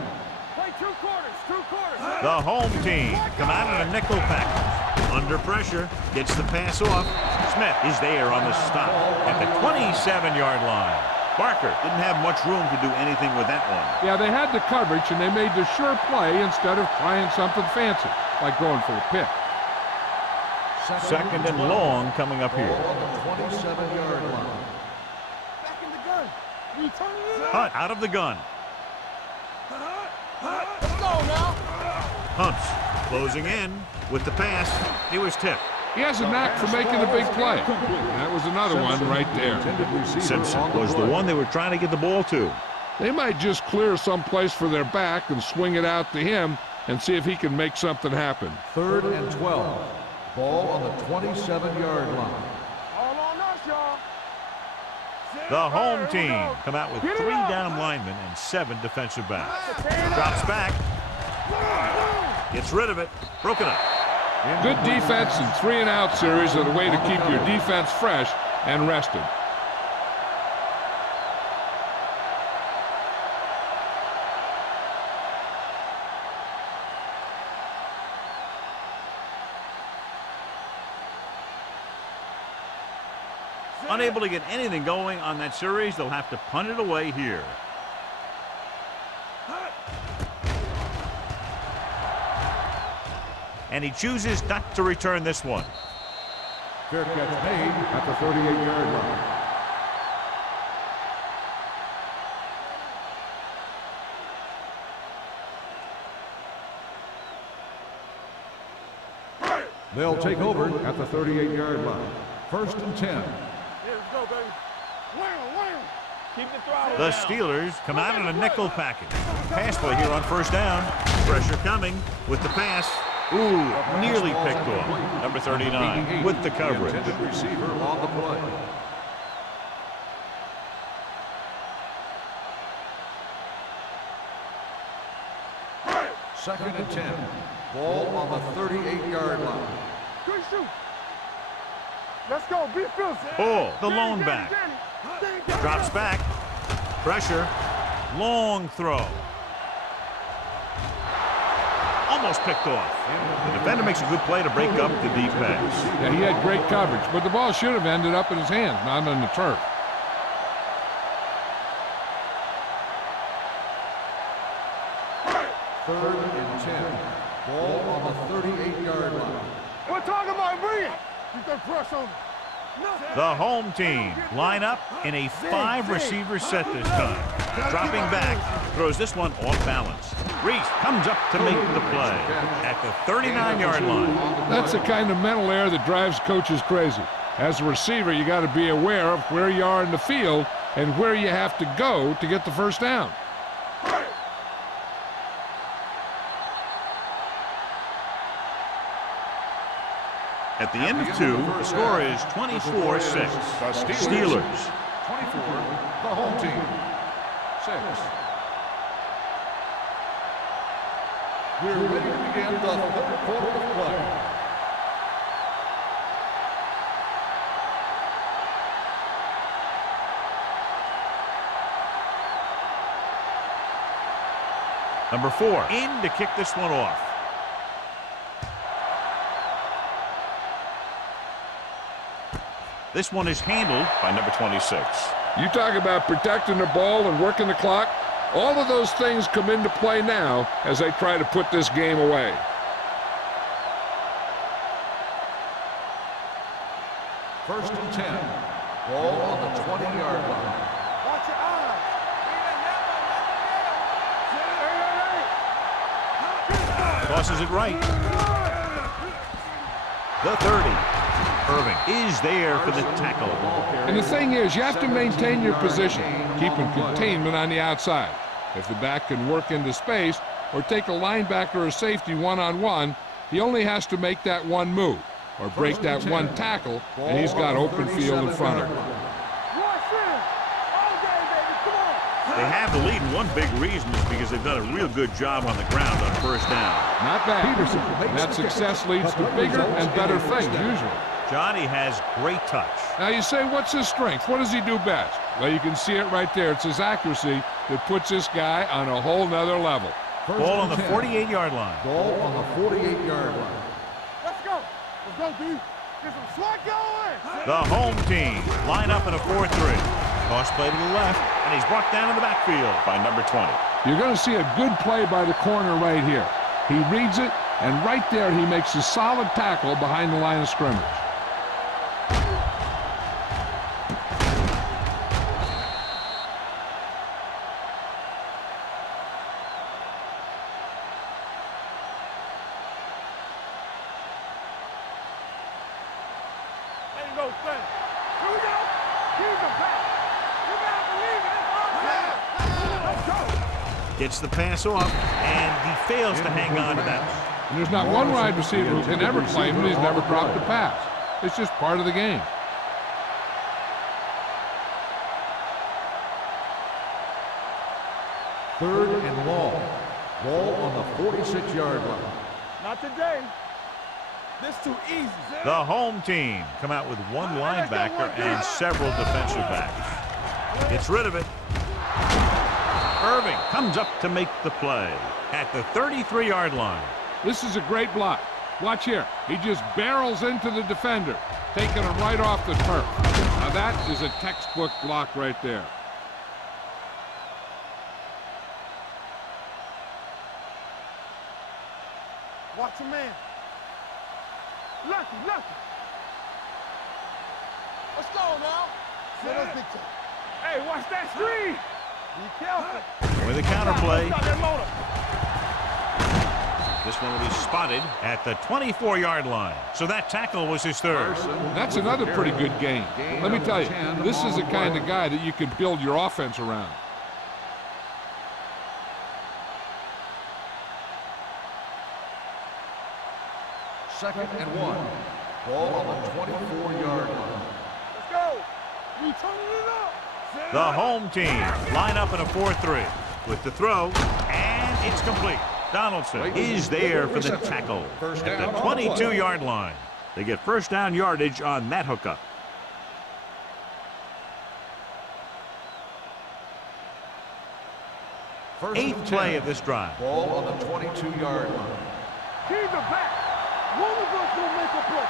Play 2 quarters, 2 quarters. The home team come out in a nickel package. Under pressure, gets the pass off. Smith is there on the stop at the 27-yard line. Barker didn't have much room to do anything with that one. Yeah, they had the coverage, and they made the sure play instead of trying something fancy, like going for a pick. Second and long coming up here. On the 27-yard line. Back in the gun. We turn it in. Hunt out of the gun. Let's go now. Hunts closing in with the pass. He was tipped. He has a knack for making a big play. That was another one right there. Simpson was the one they were trying to get the ball to. They might just clear some place for their back and swing it out to him and see if he can make something happen. 3rd and 12. Ball on the 27-yard line. All on us, y'all. The home team come out with 3 down linemen and 7 defensive backs. Drops back. Gets rid of it. Broken up. Good defense and 3-and-out series are the way to keep your defense fresh and rested. Unable to get anything going on that series, they'll have to punt it away here. And he chooses not to return this one. Fair catch made at the 38-yard line. They'll take over at the 38-yard line. First and 10. Here we go, baby. Wham. Keep the throttle The down. Steelers come out in a nickel package. Pass play here on first down. Pressure coming with the pass. Ooh, nearly picked off. Number 39 with the coverage. The intended receiver on the play. Second and 10. Ball on the 38-yard line. Good shoot. Let's go. Be fearless. Oh, the lone back. Drops back. Pressure. Long throw. Almost picked off. The defender makes a good play to break up the deep pass. Yeah, he had great coverage, but the ball should have ended up in his hands, not on the turf. Third and 10. Ball on the 38-yard line. We're talking about bringing. Keep that pressure on. The home team line up in a 5-receiver set this time. Dropping back, throws this one off balance. Reese comes up to make the play at the 39-yard line. That's the kind of mental error that drives coaches crazy. As a receiver, you got to be aware of where you are in the field and where you have to go to get the first down. At the end of 2, the score is 24-6. Steelers. 24, the home team. 6. We're ready to begin the 3rd quarter of play. Number 4 in to kick this one off. This one is handled by number 26. You talk about protecting the ball and working the clock. All of those things come into play now as they try to put this game away. First and 10. Ball on the 20-yard line. Watch your eyes. Tosses it right. The 30. Irving is there for the tackle. And the thing is, you have to maintain your position, keeping containment on the outside. If the back can work into space, or take a linebacker or safety one-on-one, he only has to make that one move or break that one tackle, and he's got open field in front of him. They have the lead, and one big reason is because they've done a real good job on the ground on first down. Not bad. That success leads to bigger and better things, usually. Johnny has great touch. Now you say, what's his strength? What does he do best? Well, you can see it right there. It's his accuracy that puts this guy on a whole nother level. Ball on the 48-yard line. Ball on the 48-yard line. Let's go. Let's go, D. Get some swag going. The home team line up in a 4-3. Toss play to the left, and he's brought down in the backfield by number 20. You're going to see a good play by the corner right here. He reads it, and right there he makes a solid tackle behind the line of scrimmage. There you go, Trent. Here we go. Here's the back. You gotta believe it. Let's go. Gets the pass off, and he fails to hang on to that. And there's not one wide receiver who can ever claim that he's never dropped a pass. It's just part of the game. Third and long. Ball on the 46-yard line. Not today. This too easy. The home team come out with one linebacker and several defensive backs. Gets rid of it. Irving comes up to make the play at the 33-yard line. This is a great block. Watch here. He just barrels into the defender, taking him right off the turf. Now that is a textbook block right there. Watch your man. Lucky, lucky. Let's go now. Hey, watch that screen. Be careful. With a counterplay. Stop that motor. This one will be spotted at the 24-yard line. So that tackle was his third. That's another pretty good game. Let me tell you, this is the kind of guy that you can build your offense around. Second and 1. Ball on the 24-yard line. Let's go. We turning it up. The home team line up in a 4-3 with the throw, and it's complete. Donaldson is there for the tackle at the 22-yard line. They get first down yardage on that hookup. Eighth play of this drive. Ball on the 22-yard line. Keep it back. One of us will make a play.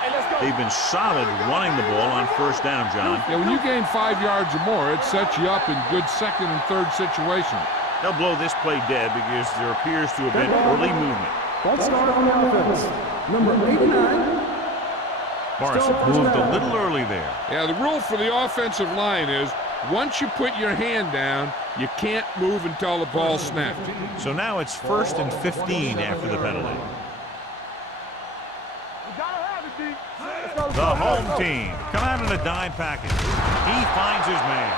Hey, let's go. They've been solid running the ball on first down, John. Yeah, when you gain 5 yards or more, it sets you up in good second and third situations. They'll blow this play dead because there appears to have been early movement. Let's start on the offense. Number 89. Morrison moved a little early there. Yeah, the rule for the offensive line is once you put your hand down, you can't move until the ball snapped. So now it's 1st and 15 after the penalty. The home team come out in a dime package. He finds his man.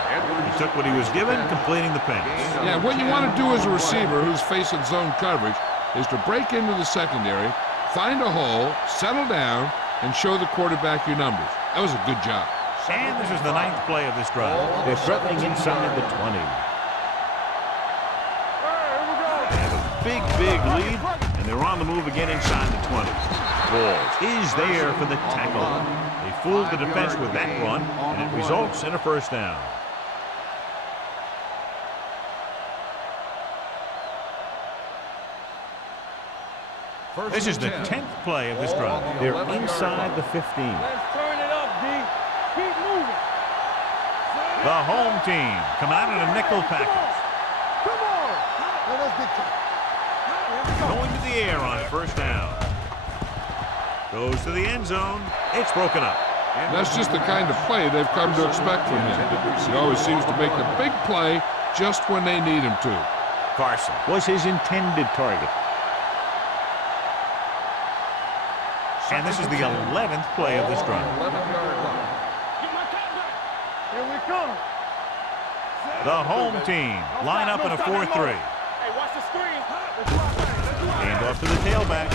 He took what he was given, completing the pass. Yeah, what you want to do as a receiver who's facing zone coverage is to break into the secondary, find a hole, settle down, and show the quarterback your numbers. That was a good job. And this is the 9th play of this drive. They're threatening inside the 20. They have a big lead, and they're on the move again inside the 20. Balls is there for the tackle. They fooled the defense with that run, and it results in a first down. This is the 10th play of this drive. They're inside the 15. Let's turn it up, D. Keep moving. The home team come out in a nickel package. Come on. Let's get Going to the air on first down. Goes to the end zone. It's broken up. That's just the kind of play they've come to expect from him. He always seems to make the big play just when they need him to. Carson was his intended target. And this is the 11th play of this drive. 11-yard line. Here we come. The home team line up in a 4-3. Watch the screen. Let's do our thing. Let's do our Hand off to the tailback.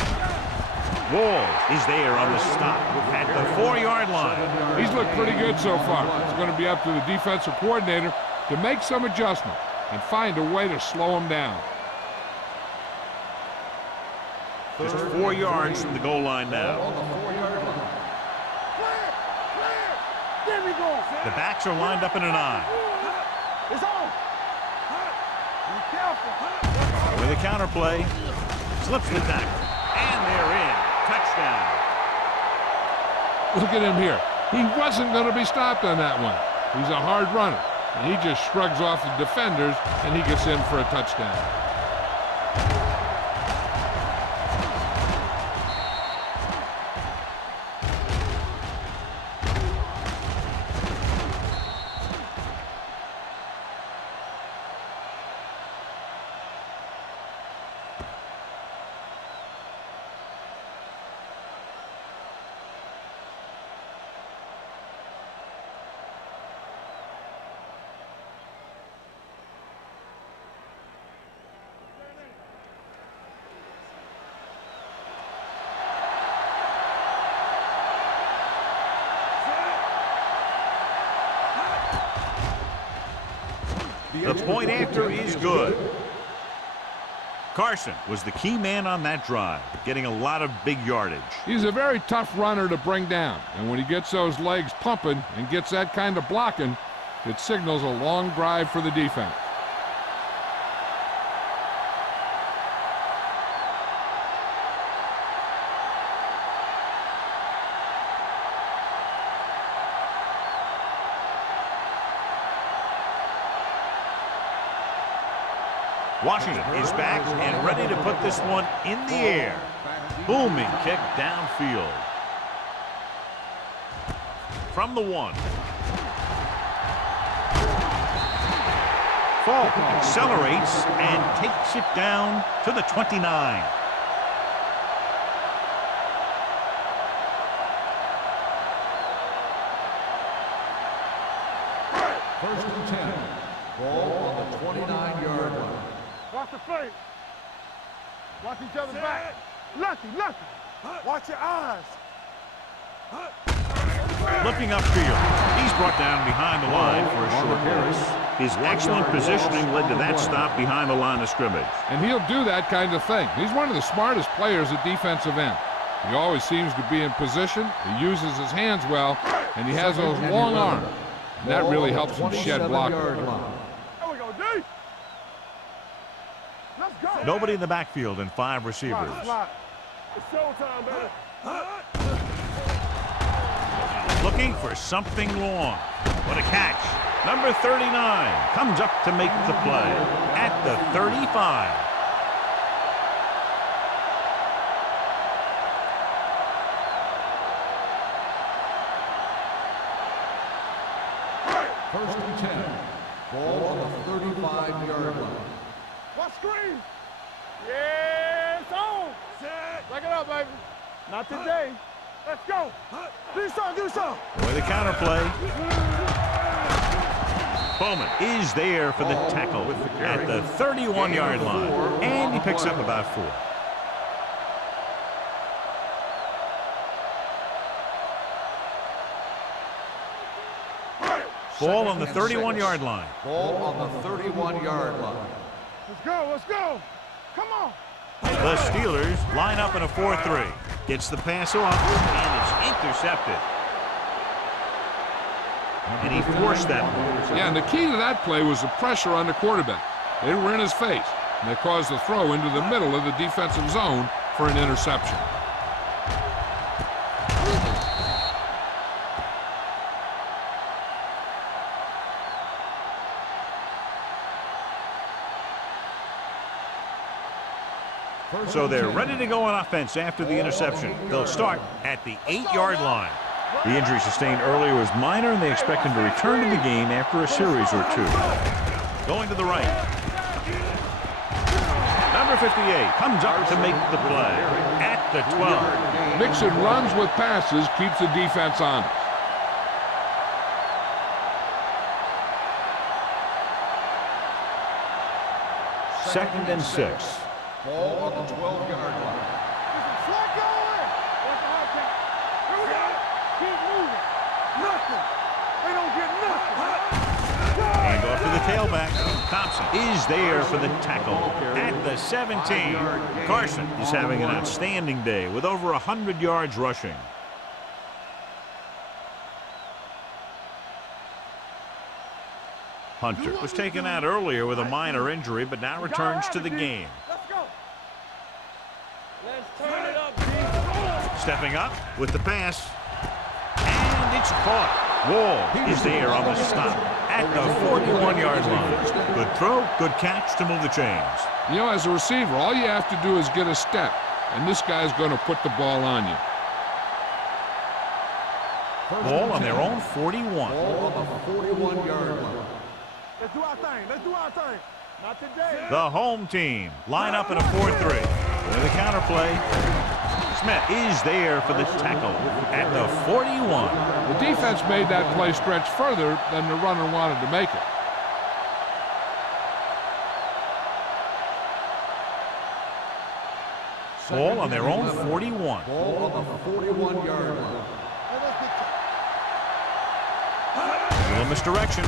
Wall is there on the stop at the 4-yard line. He's looked pretty good so far. It's going to be up to the defensive coordinator to make some adjustment and find a way to slow him down. Just 4 yards from the goal line now. On the 4-yard line. There we go. The backs are lined up in an I. It's on. Be careful. With a counter play, slips the tackle, and they're in. Touchdown. Look at him here. He wasn't going to be stopped on that one. He's a hard runner, and he just shrugs off the defenders, and he gets in for a touchdown. The point after is good. Carson was the key man on that drive, getting a lot of big yardage. He's a very tough runner to bring down, and when he gets those legs pumping and gets that kind of blocking, it signals a long drive for the defense. Washington is back and ready to put this one in the air. Booming kick downfield. From the 1. Falk accelerates and takes it down to the 29. First and 10. Ball on the 29-yard line. Watch the face. Watch each other's back. Lucky. Watch your eyes. Looking upfield, he's brought down behind the line for a short pass. His excellent positioning led to that stop behind the line of scrimmage. And he'll do that kind of thing. He's one of the smartest players at defensive end. He always seems to be in position, he uses his hands well, and he has those long arms. And that really helps him shed block. There we go, D. Let's go. Nobody in the backfield and 5 receivers. Slide. It's showtime, baby. Looking for something long. What a catch. Number 39 comes up to make the play at the 35. First and 10. Ball on the 35-yard line. Watch screen. Yeah, it's on. Back it up, baby. Not today. Let's go. Do something. With a counter play. Bowman is there for the tackle at the 31-yard line. And he picks up about 4. Ball on the 31-yard line. Ball on the 31-yard line. Let's go. Come on. The Steelers line up in a 4-3. Gets the pass off, and it's intercepted. And he forced that one. Yeah, and the key to that play was the pressure on the quarterback. They were in his face, and they caused the throw into the middle of the defensive zone for an interception. So they're ready to go on offense after the interception. They'll start at the 8-yard line. The injury sustained earlier was minor, and they expect him to return to the game after a series or 2. Going to the right. Number 58 comes up to make the play at the 12. Mixing runs with passes keeps the defense honest. 2nd and 6. Ball on the 12-yard line. Slide going. That's a hard count. Here we go. Keep moving. Nothing. They don't get nothing. And off to the tailback. Thompson is there for the tackle at the 17. Carson is having an outstanding day with over 100 yards rushing. Hunter was taken out earlier with a minor injury, but now returns to the game. Let's go. Let's turn it up, D. Stepping up with the pass. And it's caught. Wall is there on the stop at the 41-yard line. Good throw, good catch to move the chains. You know, as a receiver, all you have to do is get a step, and this guy's going to put the ball on you. Ball on their own 41. Ball on the 41-yard line. Let's do our thing. Let's do our thing. Not today. The home team line up in a 4-3. With a counterplay. Smith is there for the tackle at the 41. The defense made that play stretch further than the runner wanted to make it. Ball on their own 41. Ball on the 41-yard line. A little misdirection.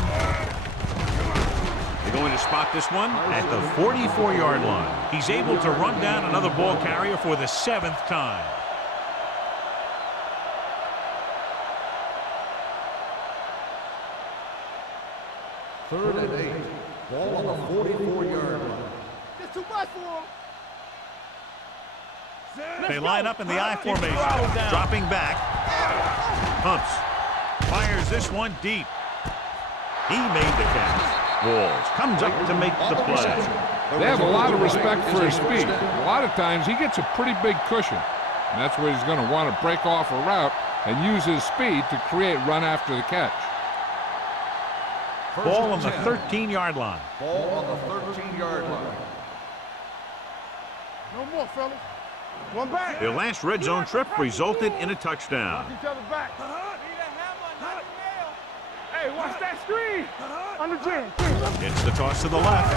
They're going to spot this one at the 44-yard line. He's able to run down another ball carrier for the 7th time. Third and 8. Ball on the 44-yard line. It's too much for him. They line up in the I formation. Dropping back. Pumps. Fires this one deep. He made the catch. Walls comes up to make the play. They have a lot of respect for his speed. A lot of times he gets a pretty big cushion. And that's where he's going to want to break off a route and use his speed to create run after the catch. Ball on the 13-yard line. Ball on the 13-yard line. No more, fellas. One back. Their last red zone trip resulted in a touchdown. Each other back. Hey, watch that screen. On the chin. It's the toss to the left.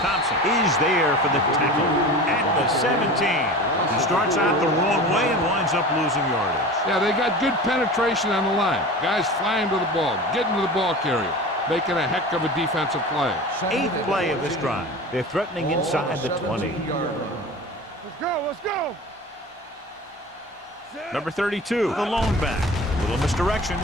Thompson is there for the tackle at the 17. He starts out the wrong way and winds up losing yardage. Yeah, they got good penetration on the line. Guys flying to the ball, getting to the ball carrier, making a heck of a defensive play. 8th play of this drive. They're threatening inside the 20. Let's go. Let's go. Number 32, the lone back. Little misdirection.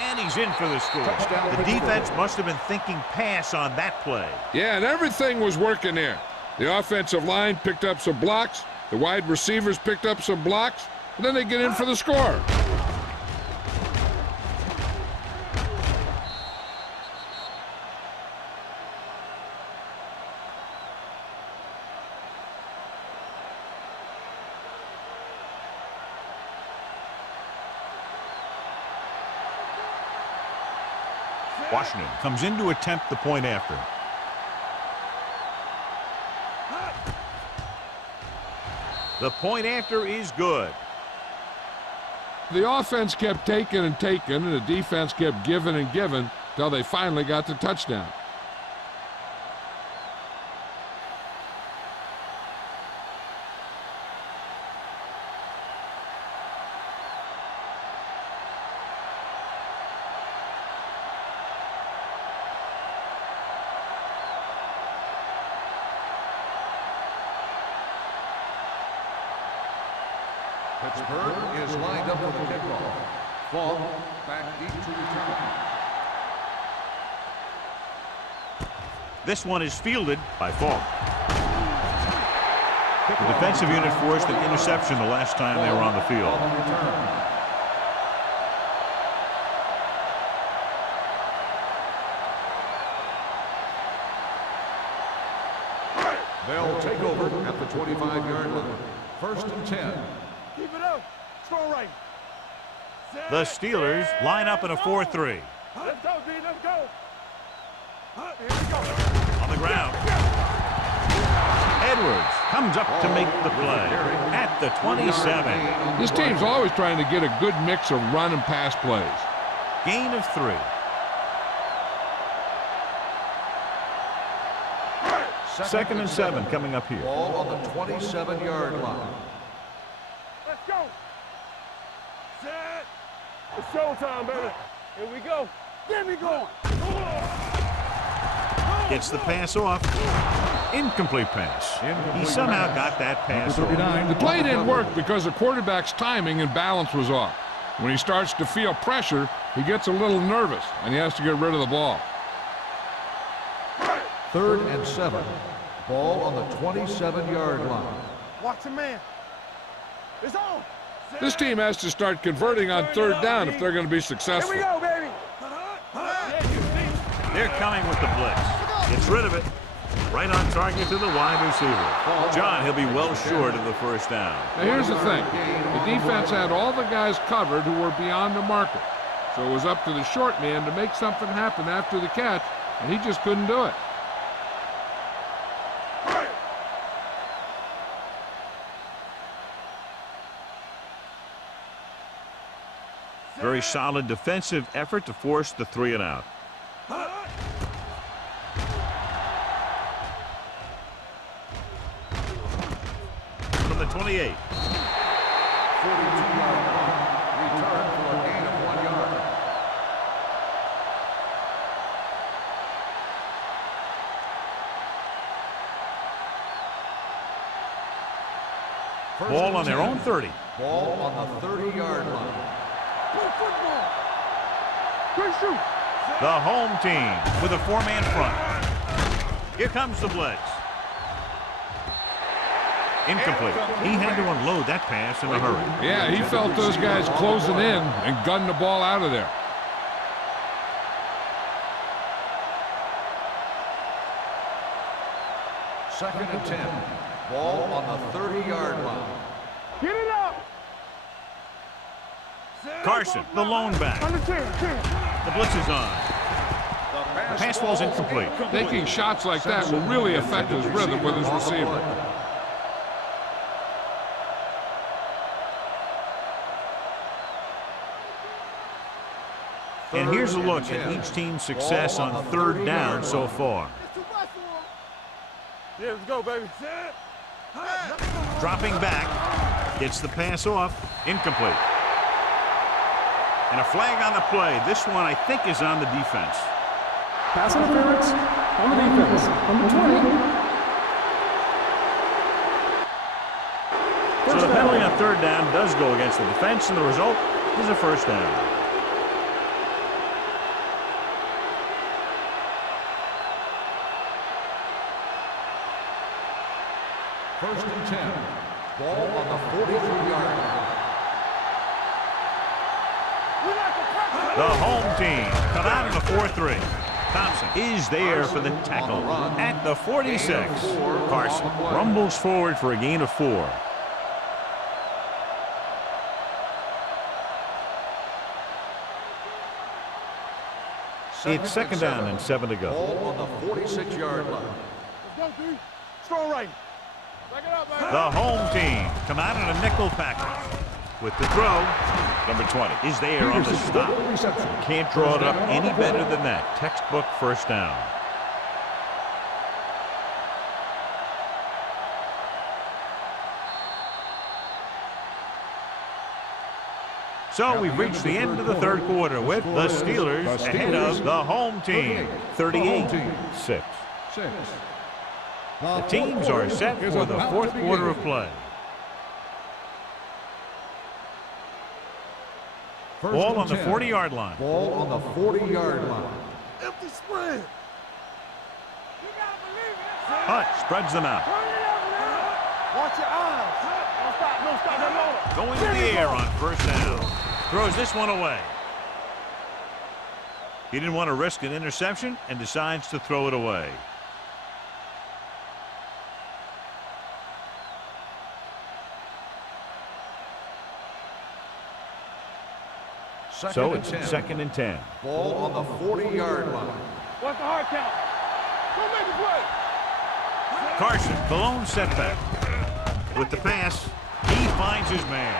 And he's in for the score. The defense must have been thinking pass on that play. Yeah, and everything was working there. The offensive line picked up some blocks. The wide receivers picked up some blocks. And then they get in for the score. Washington comes in to attempt the point after. The point after is good. The offense kept taking and taking, and the defense kept giving and giving until they finally got the touchdown. Pittsburgh is lined up for the kickoff. Falk back deep to return. This one is fielded by Falk. The defensive unit forced an interception the last time they were on the field. They'll take over at the 25-yard line. 1st and 10. Keep it up. Strong right. The Steelers line up in a 4-3. Let's go, D. Let's go. Here we go. On the ground. Edwards comes up to make the play at the 27. This team's always trying to get a good mix of run and pass plays. Gain of 3. 2nd and 7 coming up here. Ball on the 27-yard line. Let's go. Set. It's showtime, baby. Here we go. Get me going. Gets the pass off. Incomplete pass. He somehow got that pass off. The play didn't work because the quarterback's timing and balance was off. When he starts to feel pressure, he gets a little nervous, and he has to get rid of the ball. 3rd and 7. Ball on the 27-yard line. Watch your man. It's on. This team has to start converting on 3rd down if they're going to be successful. Here we go, baby. They're coming with the blitz. Gets rid of it. Right on target to the wide receiver. John, he'll be well short of the first down. Now here's the thing. The defense had all the guys covered who were beyond the marker. So it was up to the short man to make something happen after the catch, and he just couldn't do it. Very solid defensive effort to force the 3 and out. From the 28. 42-yard line. Return for a gain of 1 yard. Ball on their own 30. Ball on the 30-yard line. Football. Great shoot. The home team with a 4-man front. Here comes the blitz. Incomplete. He had to unload that pass in a hurry. Yeah, he felt those guys closing in and gunned the ball out of there. Second and 10. Ball on the 30-yard line. Get it up. Carson, the lone back. On the 10. The blitz is on. The pass falls incomplete. Taking shots like that will really affect his rhythm with his receiver. And here's a look at each team's success on 3rd down so far. Yeah, let's go, baby. Dropping back, gets the pass off, incomplete. And a flag on the play. This one, I think, is on the defense. Pass interference on the defense. Number 20. So the penalty on 3rd down does go against the defense, and the result is a first down. First and 10. Ball on the 43-yard line. The home team come out in a 4-3. Thompson is there for the tackle at the 46. Carson rumbles forward for a gain of 4. It's 2nd down and 7 to go. Ball on the 46-yard line. Let's go, D. Strong right. Back it up, baby. The home team come out in a nickel package. With the throw, number 20 is there on the stop. Can't draw it up any better than that. Textbook first down. So we've reached the end of the 3rd quarter with the Steelers ahead of the home team, 38-6. The teams are set for the 4th quarter of play. Ball on the 40-yard line. Ball on the 40-yard line. Empty spread. You gotta believe it. Hunt spreads them out. Turn it up, man. Watch your eyes. Don't stop that motor. Going in the air on first down. Throws this one away. He didn't want to risk an interception and decides to throw it away. So it's 2nd and 10. Ball on the 40-yard line. What's the hard count? Go make a play. Carson, the lone setback. With the pass, he finds his man.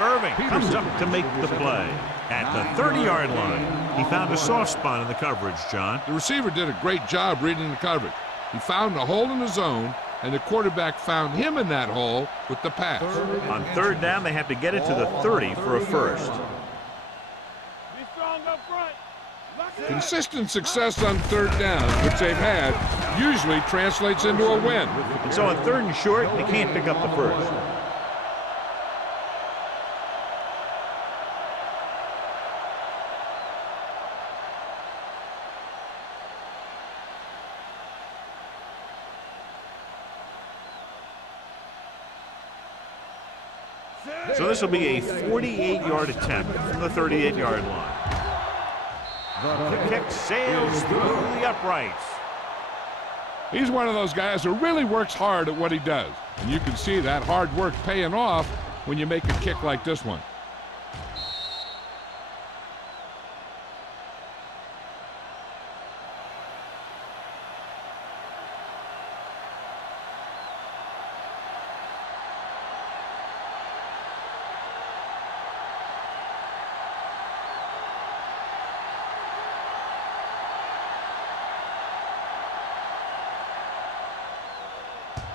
Irving comes up to make the play. At the 30-yard line, he found a soft spot in the coverage, John. The receiver did a great job reading the coverage. He found a hole in the zone, and the quarterback found him in that hole with the pass. On third down, they have to get it to the 30 for a first. Be strong up front. Lock it in. Consistent success on third down, which they've had, usually translates into a win. And so on third and short, they can't pick up the first. So this will be a 48-yard attempt from the 38-yard line. The kick sails through the uprights. He's one of those guys who really works hard at what he does. And you can see that hard work paying off when you make a kick like this one.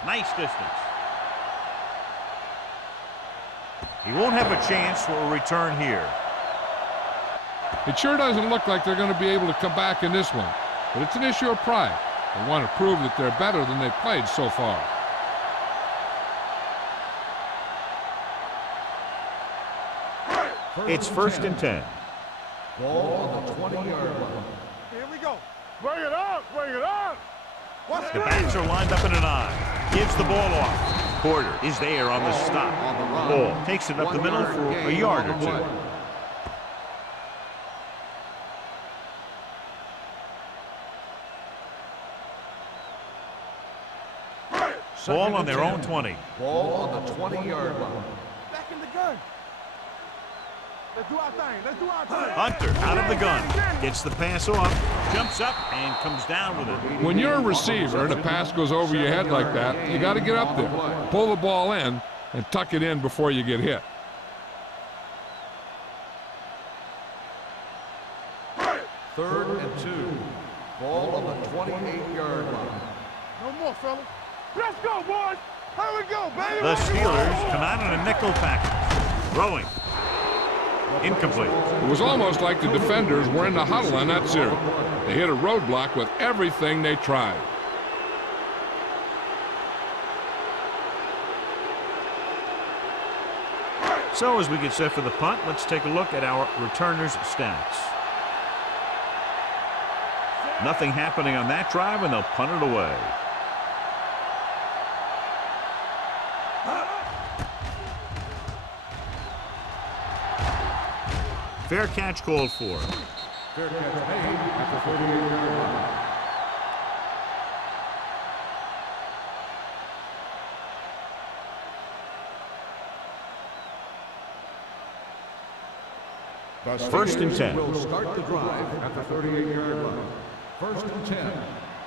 Nice distance. He won't have a chance for a return here. It sure doesn't look like they're going to be able to come back in this one, but it's an issue of pride. They want to prove that they're better than they've played so far. It's first and 10. Ball on the 20-yard line. Here we go. Bring it up. Bring it up. What's The backs are lined up in an I. Gives the ball off. Porter is there on the stop. Ball takes it up the middle for a yard or two. Ball on their own 20. Ball on the 20-yard line. back in the gun? Let's do our thing. Let's do our thing. Hunter out of the gun. Gets the pass off. Jumps up and comes down with it. When you're a receiver and a pass goes over your head like that, you got to get up there, pull the ball in, and tuck it in before you get hit. Third and 2. Ball on the 28-yard line. No more, fellas. Let's go, boys. Here we go, baby. The Steelers come out in a nickel package. Throwing. Incomplete. It was almost like the defenders were in the huddle on that series. They hit a roadblock with everything they tried. So as we get set for the punt, let's take a look at our returners' stats. Nothing happening on that drive, and they'll punt it away. Fair catch called for. Fair catch made at the 38-yard line. First and 10. Will start the drive at the 38-yard line. First and 10.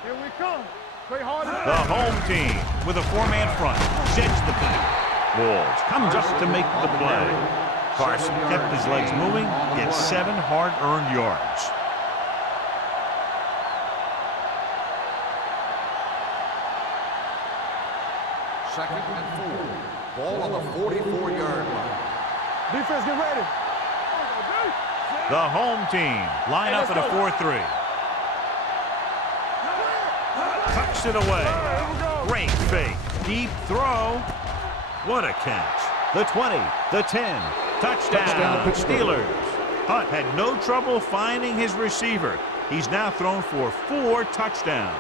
Here we come. Play hard. The home team with a four-man front. Sheds the back. Walls comes up to make the play. Carson kept his legs moving, gets 7 hard-earned yards. Second and 4. Ball on the 44-yard line. Defense, get ready. The home team line up at a 4-3. Tucks it away. Great fake. Deep throw. What a catch. The 20, the 10. Touchdown, Steelers. Hunt had no trouble finding his receiver. He's now thrown for 4 touchdowns.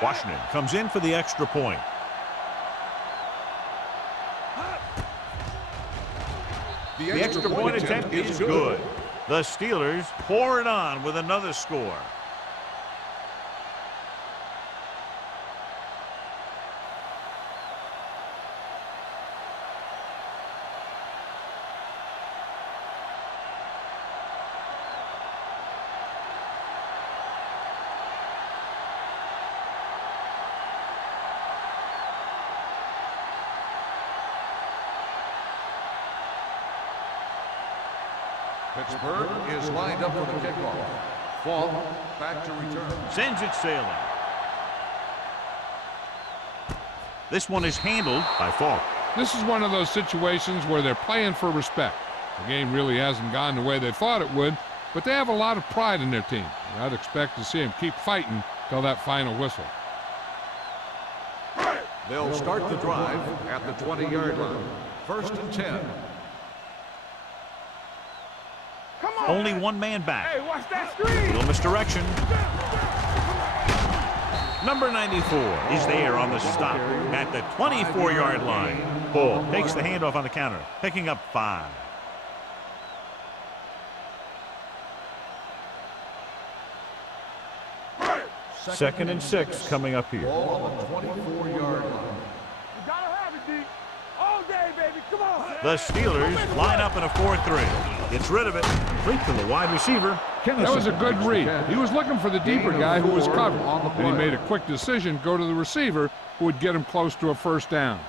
Washington comes in for the extra point. The extra point attempt is good. The Steelers pour it on with another score. Pittsburgh is lined up for the kickoff. Falk back to return. Sends it sailing. This one is handled by Falk. This is one of those situations where they're playing for respect. The game really hasn't gone the way they thought it would, but they have a lot of pride in their team. And I'd expect to see them keep fighting till that final whistle. They'll start the drive at the 20-yard line. 1st and 10. Come on. Only one man back. Hey, watch that screen. Little misdirection. Number 94 is there on the stop at the 24-yard line. Ball takes the handoff on the counter, picking up 5. Second and 6 coming up here. Ball on the 24-yard line. You gotta have it, D. All day, baby. Come on. The Steelers line up in a 4-3. Gets rid of it. Complete to the wide receiver. That was a good read. He was looking for the deeper guy who was covered, and he made a quick decision, go to the receiver who would get him close to a first down.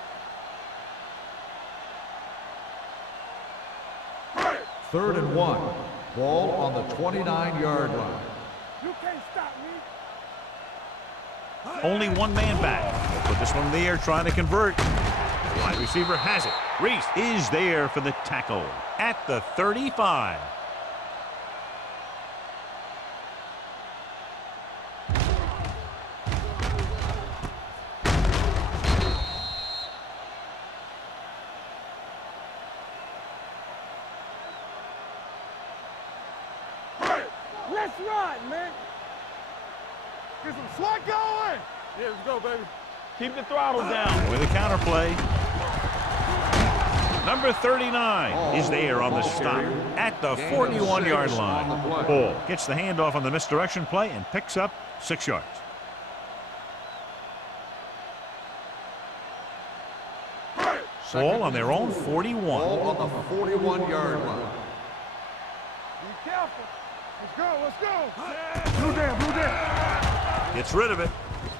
3rd and 1. Ball on the 29-yard line. You can't stop me. Only one man back. They'll put this one in the air trying to convert. The wide receiver has it. Reese is there for the tackle at the 35. Let's run, man. Get some slot going. Yeah, let's go, baby. Keep the throttle down. With a counterplay. Number 39 is there on the stop at the 41-yard line. Ball gets the handoff on the misdirection play and picks up 6 yards. Ball on their own 41. Ball on the 41-yard line. Be careful. Let's go, let's go. Blue down. Gets rid of it.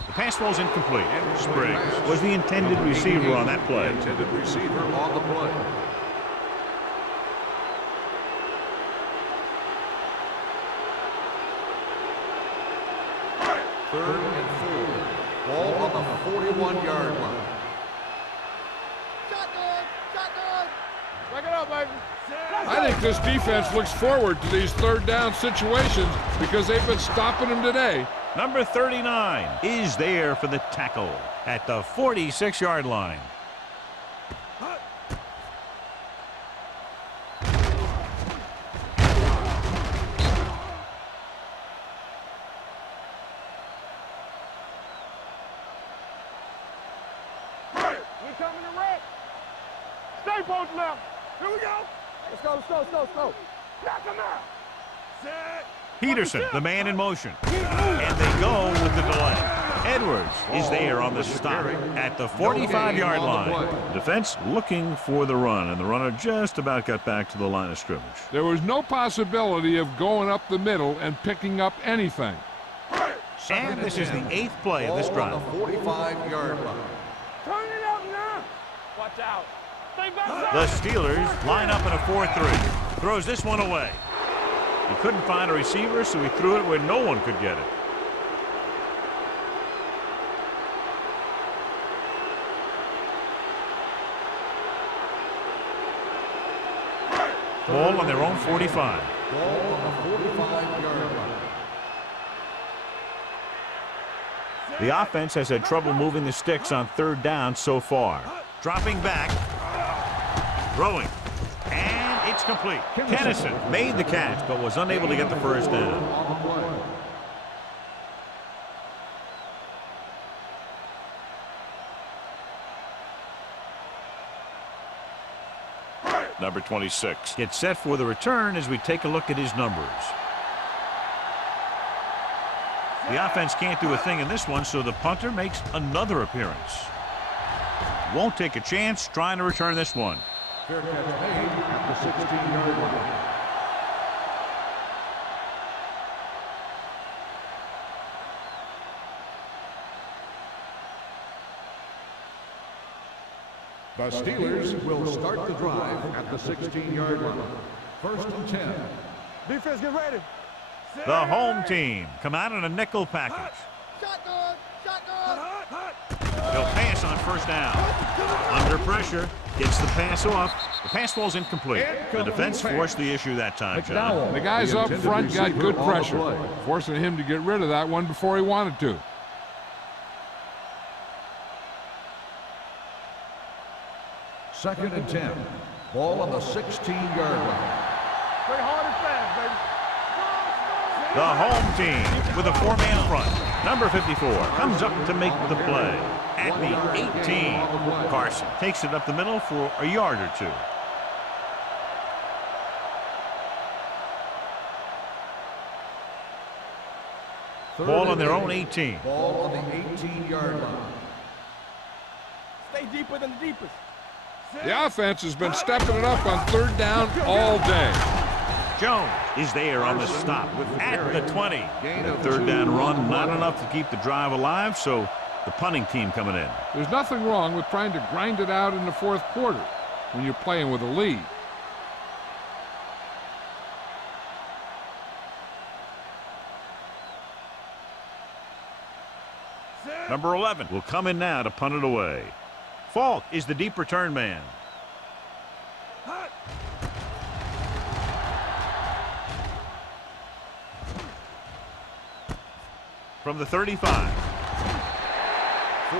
The pass ball's incomplete. Spriggs was the intended receiver on that play. Intended receiver on the play. Third and 4. Ball on the 41-yard line. Shotgun. Back it up, baby. I think this defense looks forward to these third down situations because they've been stopping them today. Number 39 is there for the tackle at the 46-yard line. We coming to wreck. Stay post left. Here we go. Let's go. Knock him out. Set. Peterson, the man in motion. And they go with the delay. Edwards is there on the stop at the 45-yard line. Defense looking for the run, and the runner just about got back to the line of scrimmage. There was no possibility of going up the middle and picking up anything. And this is the 8th play of this drive. Ball on the 45-yard line. Turn it up now. Watch out. Stay back. The Steelers line up in a 4-3. Throws this one away. He couldn't find a receiver, so he threw it where no one could get it. Ball on their own 45. Ball on the 45-yard line. The offense has had trouble moving the sticks on 3rd down so far. Dropping back. Throwing. And it's complete. Kennison made the catch, but was unable to get the first down. Number 26 gets set for the return as we take a look at his numbers. The offense can't do a thing in this one, so the punter makes another appearance. Won't take a chance trying to return this one. Fair catch made at the 16-yard line. The Steelers will start the drive at the 16-yard line. First and 10. Defense, get ready. The home team come out in a nickel package. Shotgun, shotgun. They'll pass on first down. Under pressure, gets the pass off. The pass ball's incomplete. The defense forced the issue that time, John. The guys up front got good pressure, forcing him to get rid of that one before he wanted to. Second and 10. Ball on the 16-yard line. Play hard and fast, baby. The home team with a 4-man front. Number 54 comes up to make the play. At the 18, Carson takes it up the middle for a yard or two. Ball on their own 18. Ball on the 18-yard line. Stay deeper than the deepest. The offense has been stepping it up on third down all day. Jones is there on the stop at the 20. The third down run, not enough to keep the drive alive, so the punting team coming in. There's nothing wrong with trying to grind it out in the fourth quarter when you're playing with a lead. Number 11 will come in now to punt it away. Falk is the deep return man. From the 35.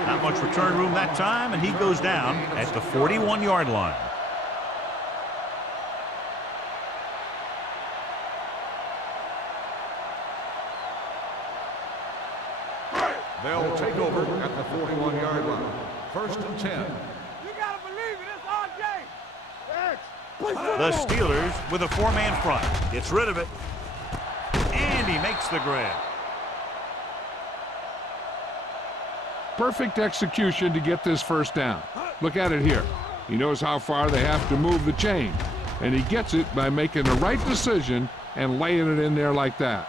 Not much return room that time, and he goes down at the 41-yard line. They'll take over at the 41-yard line. First and 10. You gotta believe it. It's RJ. The Steelers with a 4-man front. Gets rid of it. And he makes the grab. Perfect execution to get this first down. Look at it here. He knows how far they have to move the chain, and he gets it by making the right decision and laying it in there like that.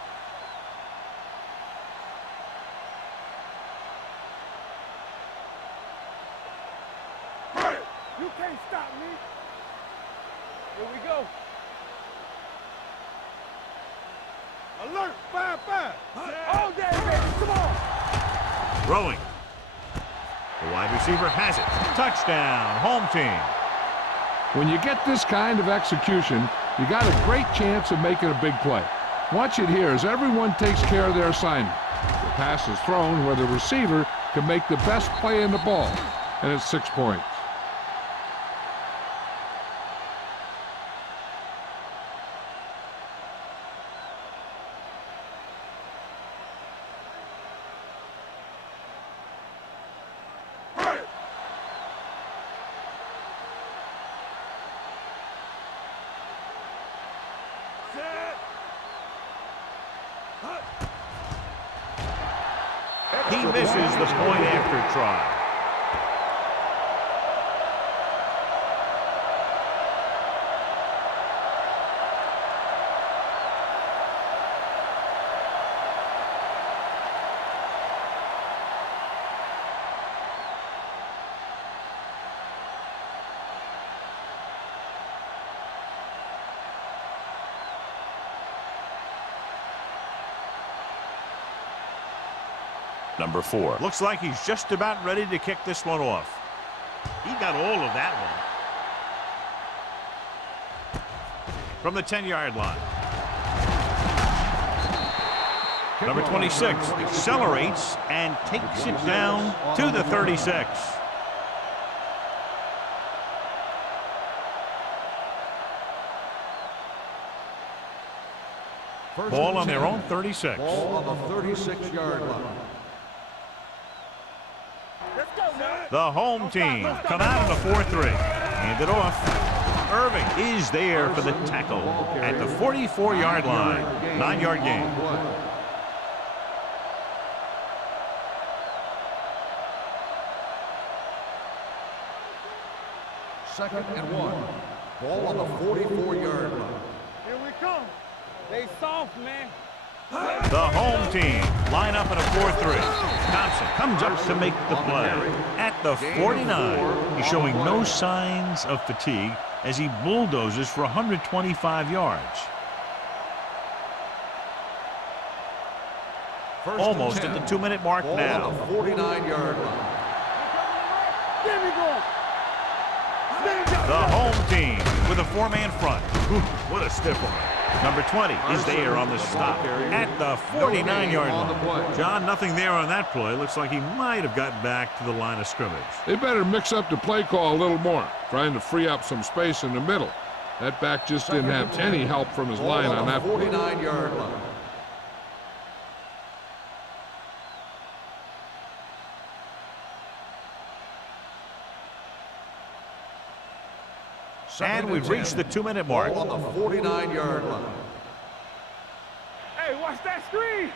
You can't stop me. Here we go. Alert, 5-5. All day, baby, come on. Throwing. The wide receiver has it. Touchdown, home team. When you get this kind of execution, you got a great chance of making a big play. Watch it here as everyone takes care of their assignment. The pass is thrown where the receiver can make the best play in the ball, and it's 6 points. He misses the point after try. Number 4. Looks like he's just about ready to kick this one off. He got all of that one. From the 10-yard line. Number 26 accelerates and takes it down to the 36. Ball on their own 36. Ball on the 36-yard line. The home team come out in a 4-3. Hand it off. Irving is there for the tackle at the 44-yard line. 9-yard gain. Second and 1. Ball on the 44-yard line. Here we come. They soft, man. The home team line up in a 4-3. Thompson comes up to make the play at the 49. He's showing no signs of fatigue. as he bulldozes for 125 yards. Almost at the 2-minute mark now. 49-yard line. The home team with a 4-man front. Ooh, what a stiff one. Number 20 is there on the stop at the 49-yard line. John, nothing there on that play. Looks like he might have gotten back to the line of scrimmage. They better mix up the play call a little more, trying to free up some space in the middle. That back just didn't have any help from his line on that play. 49-yard line. And we've reached the 2-minute mark. On the 49-yard line. Hey, watch that screen.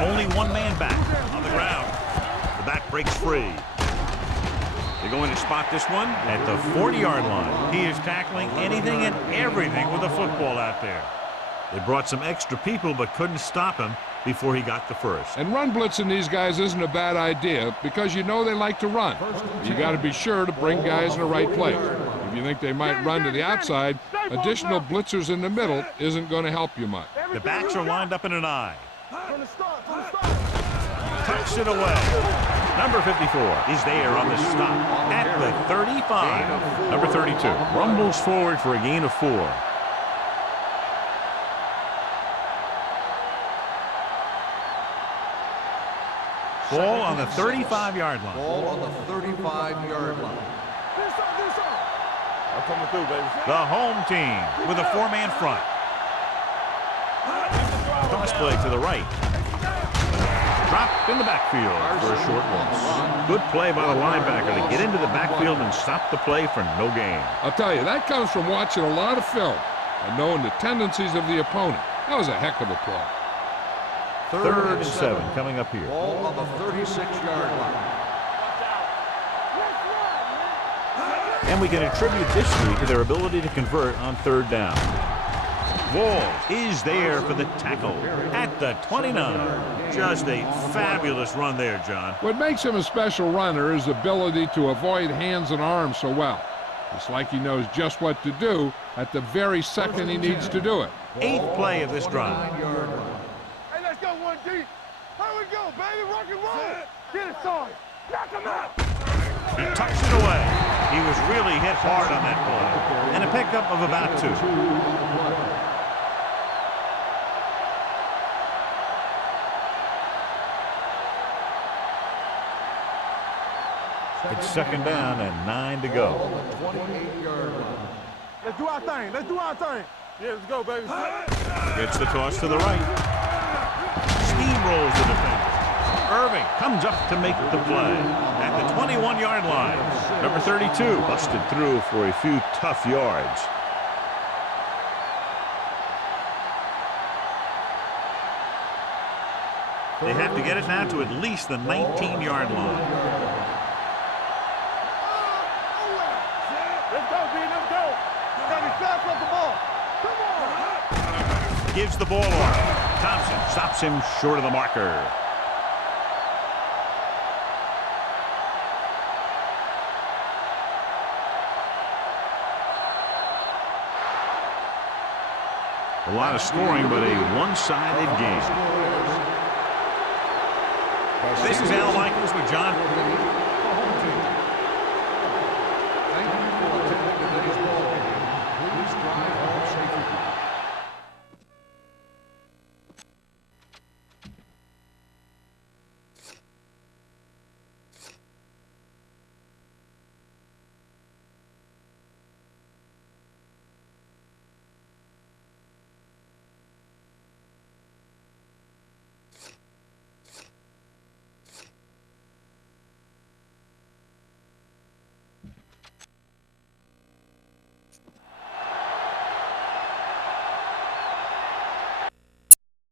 Only one man back on the ground. The back breaks free. They're going to spot this one at the 40-yard line. He is tackling anything and everything with a football out there. They brought some extra people but couldn't stop him before he got the first. And run blitzing these guys isn't a bad idea because you know they like to run. You got to be sure to bring guys in the right place. If you think they might run to the outside, additional blitzers in the middle isn't going to help you much. The backs are lined up in an eye. From the start. Tucks it away. Number 54 is there on the stop at the 35. Number 32 rumbles forward for a gain of 4. Ball on the 35-yard line. Ball on the 35-yard line. I'm coming through, baby. The home team with a 4-man front. Toss play to the right. Dropped in the backfield for a short loss. Good play by the linebacker to get into the backfield and stop the play for no gain. I'll tell you, that comes from watching a lot of film and knowing the tendencies of the opponent. That was a heck of a play. Third and 7 coming up here. Ball on the 36-yard line. And we can attribute this lead to their ability to convert on 3rd down. Wall is there for the tackle at the 29. Just a fabulous run there, John. What makes him a special runner is ability to avoid hands and arms so well. It's like he knows just what to do at the very second he needs to do it. 8th play of this drive. Hey, let's go one deep. Here we go, baby. Rock and roll. Get it, son. Knock him out. He tucks it away. He was really hit hard on that play. And a pickup of about 2. It's 2nd down and 9 to go. Let's do our thing. Let's do our thing. Yeah, let's go, baby. Gets the toss to the right. Steamrolls the defender. Irving comes up to make the play at the 21-yard line. Number 32 busted through for a few tough yards. They have to get it now to at least the 19-yard line. Let's go, B. Let's go. Gotta be fast off the ball. Come on. Gives the ball off. Thompson stops him short of the marker. A lot of scoring, but a one-sided game. This is Al Michaels with John. Thank you for attending today's ball game. Please drive home safely.